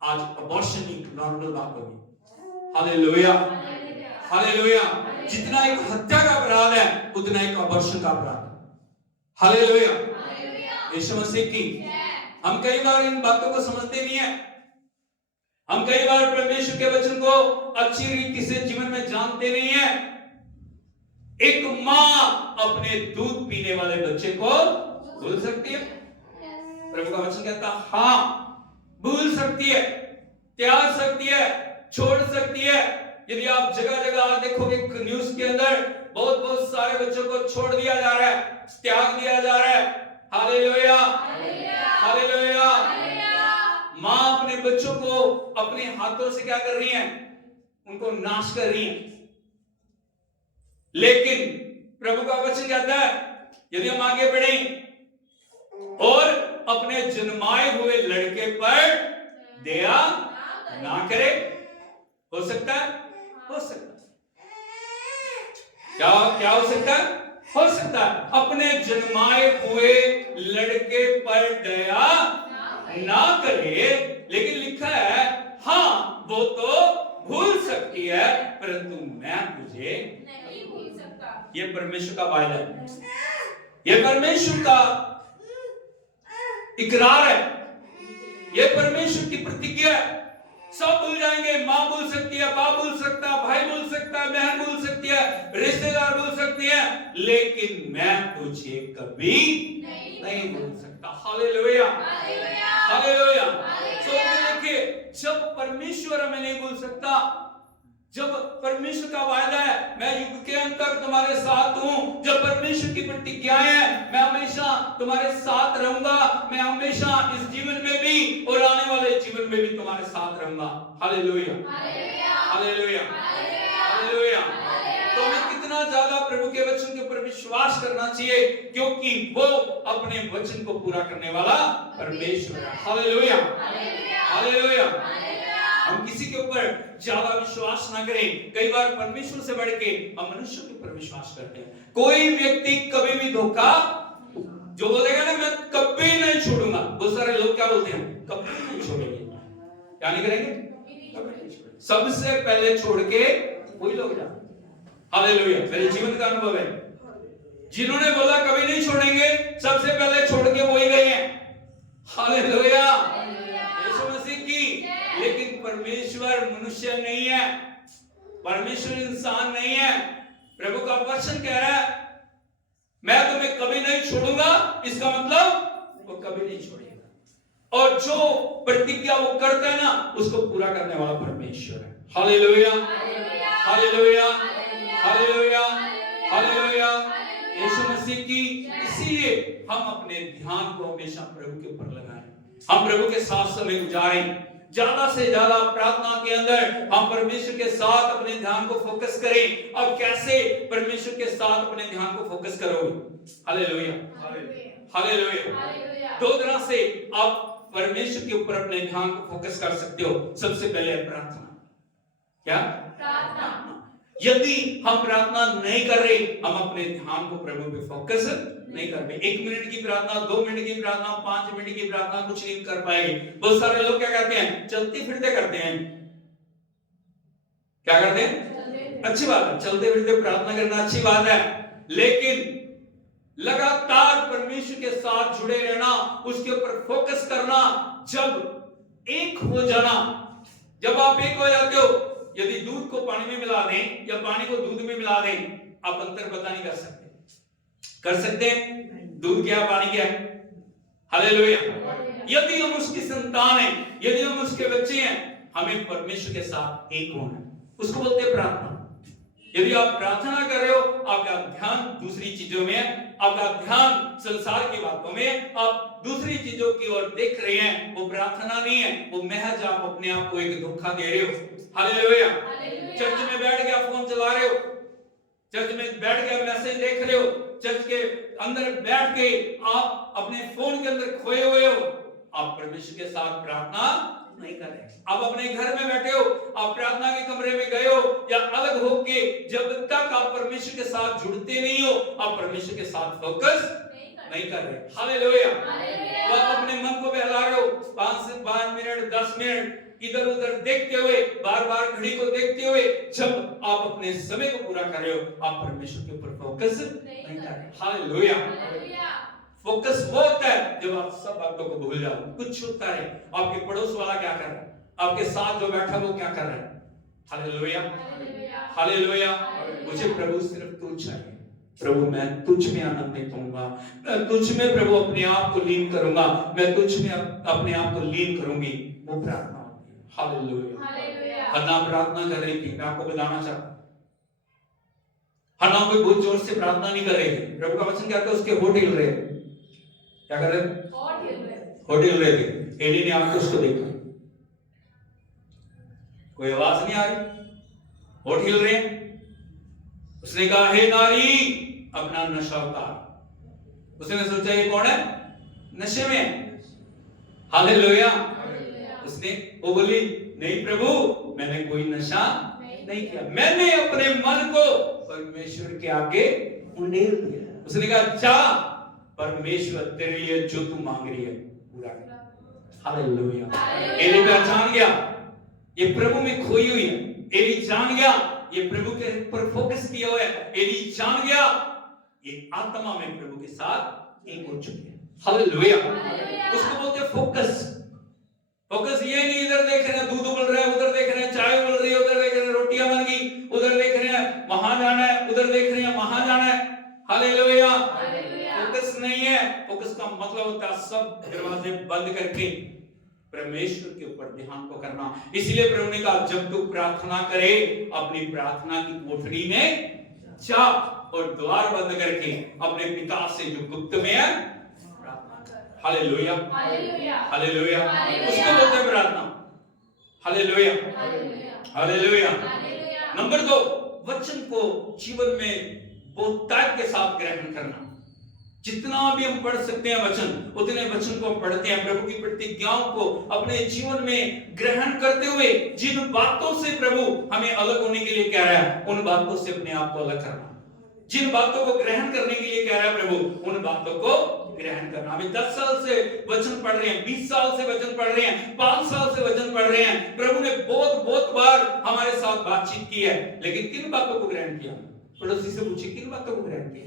आज अबॉर्शन एक नॉर्मल बात होगी। Hallelujah, hallelujah. जितना एक हत्या का अपराध है उतना एक अबॉर्शन का अपराध है। हालेलुया, यीशु मसीह की। हम कई बार इन बातों को समझते नहीं है। हम कई बार परमेश्वर के वचन को अच्छी रीति से जीवन में जानते नहीं है। एक मां अपने दूध पीने वाले बच्चे को भूल सकती है? प्रभु का वचन कहता हां, भूल सकती है, त्याग सकती है, छोड़ सकती है। यदि आप जगह जगह देखोगे न्यूज के अंदर बहुत बहुत सारे बच्चों को छोड़ दिया जा रहा है, त्याग दिया जा रहा है। Hallelujah, hallelujah. मां अपने बच्चों को अपने हाथों से क्या कर रही है? उनको नाश कर रही है। लेकिन प्रभु का वचन कहता है यदि हम आगे बढ़े और अपने जन्माए हुए लड़के पर दया ना करे, हो सकता है? हो सकता है। क्या हो सकता है? हो सकता है अपने जन्माए हुए लड़के पर दया ना करे। लेकिन लिखा है हां, वो तो भूल सकती है परंतु मैं तुझे नहीं भूल सकता। ये परमेश्वर का वायदा है, ये परमेश्वर का इकरार है, ये परमेश्वर की प्रतिज्ञा है। सब भूल जाएंगे, मां भूल सकती है, बाप भूल सकता है, भाई भूल सकता है, बहन भूल सकती है, रिश्तेदार भूल सकती है, लेकिन मैं तुझे कभी नहीं भूल सकता। Hallelujah, hallelujah. देखिए, जब परमेश्वर हमें नहीं भूल सकता, जब परमेश्वर का वायदा है मैं युग के अंत तक तुम्हारे साथ हूं, जब परमेश्वर की प्रतिज्ञाएं हैं मैं हमेशा तुम्हारे साथ रहूंगा, मैं हमेशा इस जीवन में भी और आने वाले जीवन में भी तुम्हारे साथ रहूंगा। Hallelujah, hallelujah, hallelujah. तो हमें कितना ज्यादा प्रभु के वचन के ऊपर विश्वास करना चाहिए, क्योंकि वो अपने वचन को पूरा करने वाला परमेश्वर है। Hallelujah, hallelujah. हम किसी के ऊपर ज्यादा विश्वास ना करें। कई बार परमेश्वर से बढ़ के हम मनुष्य के ऊपर विश्वास करते हैं। कोई व्यक्ति कभी भी धोखा जो बोलेगा ना मैं कभी नहीं छोड़ूंगा, बहुत सारे लोग क्या बोलते हैं? कभी नहीं छोड़ेंगे। क्या नहीं करेंगे? कभी नहीं छोड़ेंगे। सबसे पहले छोड़ के वही लोग जाते। हालेलुया, मेरे जीवन का अनुभव है। जिन्होंने बोला कभी नहीं छोड़ेंगे, सबसे पहले छोड़ के वही गए हैं। हालेलुया, यीशु मसीह की। लेकिन परमेश्वर मनुष्य नहीं है, परमेश्वर इंसान नहीं है। प्रभु का वचन कह रहा है मैं तुम्हें कभी नहीं छोड़ूंगा, इसका मतलब वो कभी नहीं छोड़ेगा। और जो प्रतिज्ञा वो करता है ना उसको पूरा करने वाला परमेश्वर है। Hallelujah, hallelujah, hallelujah, hallelujah, Yeshu Masih की। इसीलिए हम अपने ध्यान को हमेशा प्रभु के ऊपर लगाएं, हम प्रभु के साथ समय गुजारें। ज्यादा से ज्यादा प्रार्थना के अंदर हम परमेश्वर के साथ अपने ध्यान को फोकस करें। अब कैसे परमेश्वर के साथ अपने ध्यान को फोकस करोगे? Hallelujah, hallelujah. दो तरह से आप परमेश्वर के ऊपर अपने ध्यान को फोकस कर सकते हो। सबसे पहले है प्रार्थना। क्या? प्रार्थना। यदि हम प्रार्थना नहीं कर रहे, हम अपने ध्यान को प्रभु पे फोकस नहीं कर पाए। 1 मिनट की प्रार्थना, 2 मिनट की प्रार्थना, 5 मिनट की प्रार्थना कुछ नहीं कर पाएंगे। बहुत सारे लोग क्या करते हैं? चलते फिरते करते हैं। क्या करते हैं? अच्छी बात है, चलते फिरते प्रार्थना करना अच्छी बात है, लेकिन लगातार परमेश्वर के साथ जुड़े रहना, उसके ऊपर फोकस करना, जब एक हो जाना, जब आप एक हो जाते हो, यदि दूध को पानी में मिला दें या पानी को दूध में मिला दें, आप अंतर पता नहीं कर सकते। कर सकते हैं? दूध क्या पानी क्या है? हालेलुया। यदि हम उसकी संतान हैं, यदि हम उसके बच्चे हैं, हमें परमेश्वर के साथ एक होना है। उसको बोलते हैं प्रार्थना। यदि आप प्रार्थना कर रहे हो, आपका ध्यान दूसरी चीजों में है, आपका ध्यान संसार की बातों में है, आप दूसरी चीजों की ओर देख रहे हैं, वो प्रार्थना नहीं है, वो महज आप अपने आप को एक धोखा दे रहे हो। हालेलुया। चर्च में बैठ के आप फोन चला रहे हो, चर्च में बैठ के आप मैसेज देख रहे हो, चर्च के अंदर बैठ के आप अपने फोन के अंदर खोए हुए हो, आप परमेश्वर के साथ प्रार्थना नहीं कर रहे। आप अपने घर में बैठे हो, आप प्रार्थना के कमरे में गए हो या अलग होके, जब तक आप परमेश्वर के साथ जुड़ते नहीं हो, आप परमेश्वर के साथ फोकस नहीं कर रहे। हालेलुया। तो आप अपने मन को बहला रहे हो, 5 से 5 मिनट 10 मिनट इधर उधर देखते हुए, बार बार घड़ी को देखते हुए, जब आप अपने समय को पूरा कर रहे हो, आप परमेश्वर के ऊपर फोकस नहीं कर रहे। हालेलुया। फोकस वो होता है जब आप सब बातों को भूल जाओ, कुछ छूटता रहे। आपके पड़ोस वाला क्या कर रहा है, आपके साथ जो बैठा वो क्या कर रहा है। हालेलुया। हालेलुया। मुझे प्रभु सिर्फ तू चाहिए। प्रभु मैं तुझ में आनंदित होऊंगा, मैं तुझ में प्रभु अपने आप को लीन करूंगा, मैं तुझ में अपने आप को लीन करूंगी। वो प्रार्थना होती है। हालेलुया। हन्ना प्रार्थना कर रही थी, मैं आपको बताना चाहता हूं, हन्ना कोई बहुत जोर से प्रार्थना नहीं कर रही थी। प्रभु का वचन कहता है उसके होठ हिल रहे। क्या कर रहे? होठ हिल रहे थे। एली ने आकर उसको देखा, कोई आवाज नहीं आ रही, होठ हिल रहे हैं। उसने कहा हे नारी अपना नशा उतार। उसने सोचा ये कौन है, नशे में। हालेलुया। उसने वो बोली नहीं प्रभु मैंने कोई नशा नहीं किया, मैंने अपने मन को परमेश्वर के आगे उंडेल दिया। उसने कहा जा परमेश्वर तेरे लिए जो तू मांग रही है पूरा कर। हालेलुया। एली पहचान गया ये प्रभु में खोई हुई है। एली जान गया ये प्रभु के ऊपर फोकस किया हुआ है। एली जान गया ये आत्मा में प्रभु के साथ एक हो चुकी है। हालेलुया। उसको बोलते हैं फोकस। फोकस ये नहीं इधर देख रहे हैं दूध उबल रहा है, उधर देख रहे हैं चाय उबल रही है, उधर देख रहे हैं रोटियां बन गई, उधर देख रहे हैं वहां जाना है, उधर देख रहे हैं वहां जाना है। हालेलुया। फोकस नहीं है। फोकस का मतलब होता है सब दरवाजे बंद करके परमेश्वर के ऊपर ध्यान को करना। इसलिए प्रभु ने कहा जब तू प्रार्थना करे अपनी प्रार्थना की कोठरी में जा और द्वार बंद करके अपने पिता से जो गुप्त में है प्रार्थना कर। हालेलुया। हालेलुया। उसको बोलते हैं प्रार्थना। हालेलुया। हालेलुया। नंबर 2, वचन को जीवन में बहुतायत के साथ ग्रहण करना। जितना भी हम पढ़ सकते हैं वचन, उतने वचन को हम पढ़ते हैं, प्रभु की प्रतिज्ञाओं को अपने जीवन में ग्रहण करते हुए जिन बातों से प्रभु हमें अलग होने के लिए कह रहा है उन बातों से अपने आप को अलग करना। जिन बातों को ग्रहण करने के लिए कह रहा है प्रभु उन बातों को ग्रहण करना। हमें 10 साल से वचन पढ़ रहे हैं, 20 साल से वचन पढ़ रहे हैं, 5 साल से वचन पढ़ रहे हैं। प्रभु ने बहुत बार हमारे साथ बातचीत की है, लेकिन किन बातों को ग्रहण किया? पड़ोसी से पूछिए किन बातों को ग्रहण किया?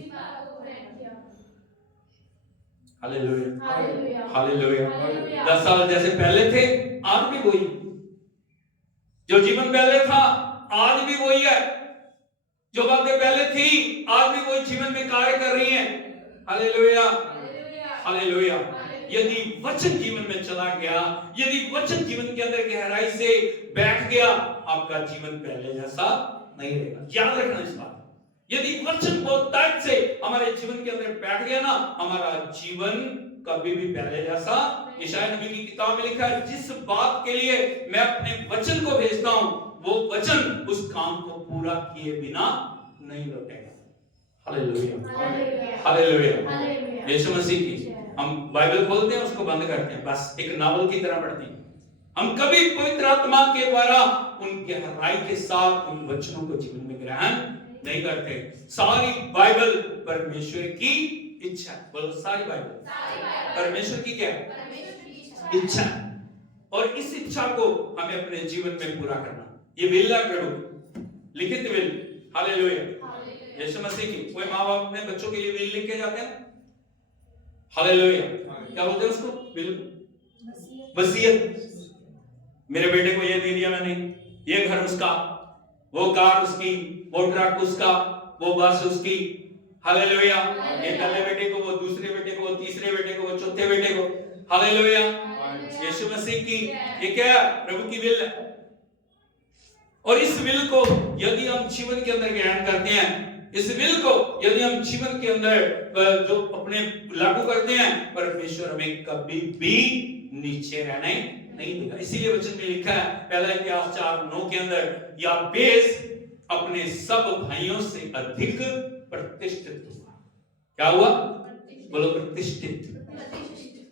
हालेलुया। हालेलुया। 10 साल जैसे पहले थे आज भी वही, जो जीवन पहले था आज भी वही है, जो बातें पहले थी आज भी वही जीवन में कार्य कर रही हैं। हालेलुया। हालेलुया। यदि वचन जीवन में चला गया, यदि वचन जीवन के अंदर गहराई से बैठ गया, आपका जीवन पहले जैसा नहीं रहेगा। याद रखना इस बात। यदि वचन बहुतायत से हमारे जीवन के अंदर बैठ गया ना, हमारा जीवन कभी भी पहले जैसा। यशायाह नबी की किताब में लिखा है जिस बात के लिए मैं अपने वचन को भेजता हूं वो वचन उस काम को पूरा किए बिना नहीं लौटेगा। हालेलुया। हालेलुया। यीशु मसीह की हम बाइबल खोलते हैं उसको बंद करते हैं, बस एक नावल की तरह पढ़ते हैं। हम कभी पवित्र आत्मा के द्वारा उन गहराई के साथ उन वचनों को जीवन में ग्रहण नहीं करते। सारी बाइबल परमेश्वर की इच्छा। बोलो सारी बाइबल परमेश्वर की क्या है? इच्छा। और इस इच्छा को हमें अपने जीवन में पूरा करना। ये विल है प्रभु, लिखित विल। हालेलुया। यीशु मसीह की। कोई माँ बाप अपने बच्चों के लिए विल लिख के जाते हैं। हालेलुया। क्या बोलते हैं उसको? विल, वसीयत। मेरे बेटे को ये दे दिया मैंने, ये घर उसका, वो कार उसकी, वो ट्रक उसका, वो बस उसकी। हालेलुया। ये पहले बेटे को, वो दूसरे बेटे को, वो तीसरे बेटे को, वो चौथे बेटे को। हालेलुया। यीशु मसीह की ये क्या है? प्रभु की विल है। और इस विल को यदि हम जीवन के अंदर ग्रहण करते हैं, इस विल को यदि हम जीवन के अंदर जो अपने लागू करते हैं, परमेश्वर हमें कभी भी नीचे रहने नहीं देगा। इसीलिए वचन में लिखा है पहला इतिहास 4:9 के अंदर, याबेस अपने सब भाइयों से अधिक प्रतिष्ठित हुआ। क्या हुआ? बोलो प्रतिष्ठित।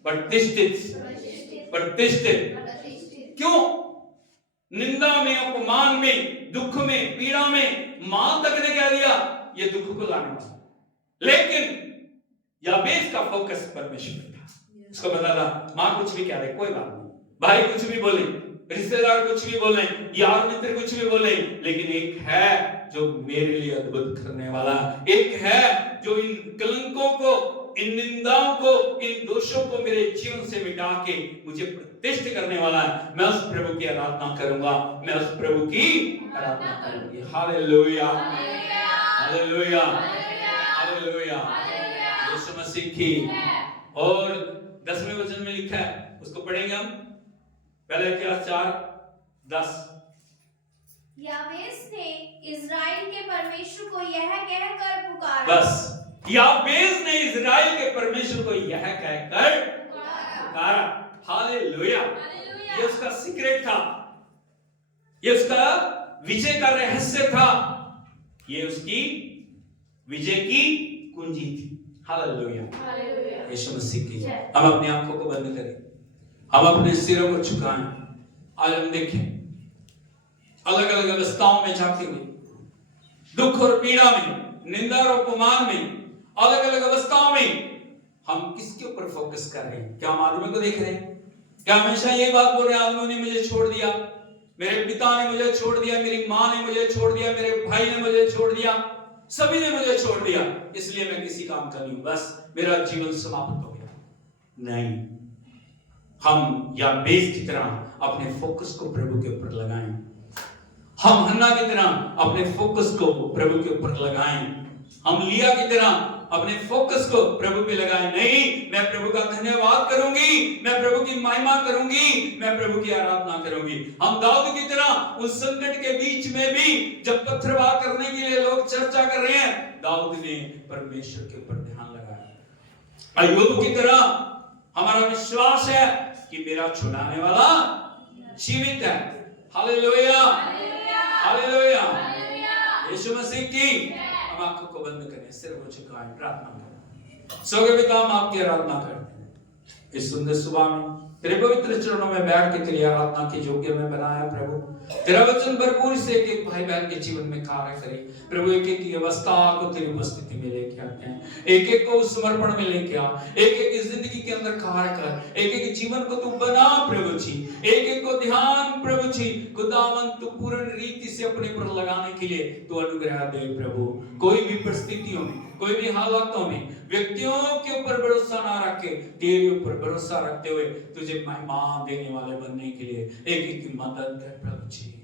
प्रतिष्ठित। प्रतिष्ठित। क्यों? निंदा में, अपमान में, दुख में, पीड़ा में मां तक ने कह दिया ये दुख को लाने वाला, लेकिन याबेस का फोकस परमेश्वर था। उसको पता था मां कुछ भी कह रहे कोई बात नहीं, भाई कुछ भी बोले, रिश्तेदार कुछ भी बोले, यार मित्र कुछ भी बोले, लेकिन एक है जो मेरे लिए अद्भुत करने वाला, एक है जो इन कलंकों को, इन निंदाओं को, इन दोषों को मेरे जीवन से मिटा के मुझे प्रतिष्ठित करने वाला है। मैं उस प्रभु की आराधना करूंगा, मैं उस प्रभु की आराधना करूंगी। Hallelujah, hallelujah, hallelujah. Yeshu Masih की। और 10वें वचन में लिखा है, उसको पढ़ेंगे हम, पहला इतिहास 4:10। याबेस ने इज़राइल के परमेश्वर को यह कहकर पुकारा। बस याबेस ने इज़राइल के परमेश्वर को यह कहकर पुकारा। हालेलुया। ये उसका सीक्रेट था, ये उसका विजय का रहस्य था, ये उसकी विजय की कुंजी थी। हालेलुया। यीशु मसीह की। हम अपनी आंखों को बंद करें, हम अपने सिरों को झुकाएं। आज हम देखें अलग अलग अवस्थाओं में जाते हुए, दुख और पीड़ा में, निंदा और अपमान में, अलग अलग अवस्थाओं में हम किसके ऊपर फोकस कर रहे हैं? क्या हम आदमी को देख रहे हैं? क्या हमेशा ये बात बोल रहे हैं आदमियों ने मुझे छोड़ दिया, मेरे पिता ने मुझे छोड़ दिया, मेरी माँ ने मुझे छोड़ दिया, मेरे भाई ने मुझे छोड़ दिया, सभी ने मुझे छोड़ दिया, इसलिए मैं किसी काम का नहीं हूं, बस मेरा जीवन समाप्त हो गया? नहीं, हम याबेस की तरह अपने फोकस को प्रभु के ऊपर लगाएं। हम हन्ना की तरह अपने फोकस को प्रभु के ऊपर लगाएं। हम लिया की तरह अपने फोकस को प्रभु पे लगाएं। नहीं, मैं प्रभु का धन्यवाद करूंगी, मैं प्रभु की महिमा करूंगी, मैं प्रभु की आराधना करूंगी। हम दाऊद की तरह उस संकट के बीच में भी जब पत्थरवाह करने के लिए लोग चर्चा कर रहे हैं, दाऊद ने परमेश्वर के ऊपर ध्यान लगाया। अय्यूब की तरह हमारा विश्वास है कि मेरा छुड़ाने वाला जीवित है। Hallelujah, hallelujah. यीशु मसीह की। हम आंखों को बंद करें, सिर को झुकाएं, प्रार्थना करें। स्वर्गीय पिता, हम आपकी आराधना करते हैं इस सुंदर सुबह में, तेरे पवित्र चरणों में बैठ के तेरी आराधना के योग्य में बनाया प्रभु। तेरा वचन भरपूर से एक एक भाई बहन के जीवन में कार्य करे प्रभु। एक एक की अवस्था को तेरी उपस्थिति में लेके आते हैं, एक एक को समर्पण में लेके आ, एक एक की जिंदगी के अंदर कार्य कर, एक एक जीवन को तू बना प्रभु जी, एक एक को ध्यान प्रभु जी खुदावन तू पूर्ण रीति से अपने पर लगाने के लिए तू अनुग्रह दे प्रभु। कोई भी परिस्थितियों में, कोई भी हालातों में व्यक्तियों के ऊपर भरोसा ना रखे, तेरे ऊपर भरोसा रखते हुए तुझे महिमा देने वाले बनने के लिए एक एक की मदद कर प्रभु जी।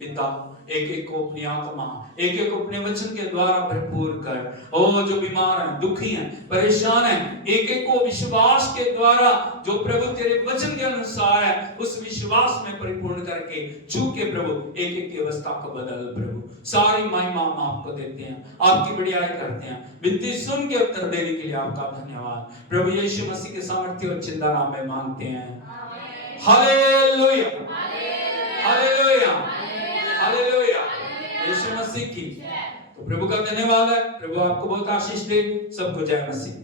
पिता, एक एक को अपनी आत्मा, एक एक को अपने वचन के द्वारा भरपूर कर। ओ जो बीमार हैं, दुखी हैं, परेशान हैं, एक एक को विश्वास के द्वारा जो प्रभु तेरे वचन के अनुसार है उस विश्वास में परिपूर्ण करके छू के प्रभु एक एक की अवस्था को बदल प्रभु। सारी महिमा हम आपको देते हैं, आपकी बढ़ाई करते हैं, विनती सुन के उत्तर देने के लिए आपका धन्यवाद प्रभु। यीशु मसीह के सामर्थ्य और जिंदा नाम में मांगते हैं। Hallelujah, hallelujah, hallelujah. Yeshu Masih की। तो प्रभु का धन्यवाद है। प्रभु आपको बहुत आशीष दे। सबको जय मसीह।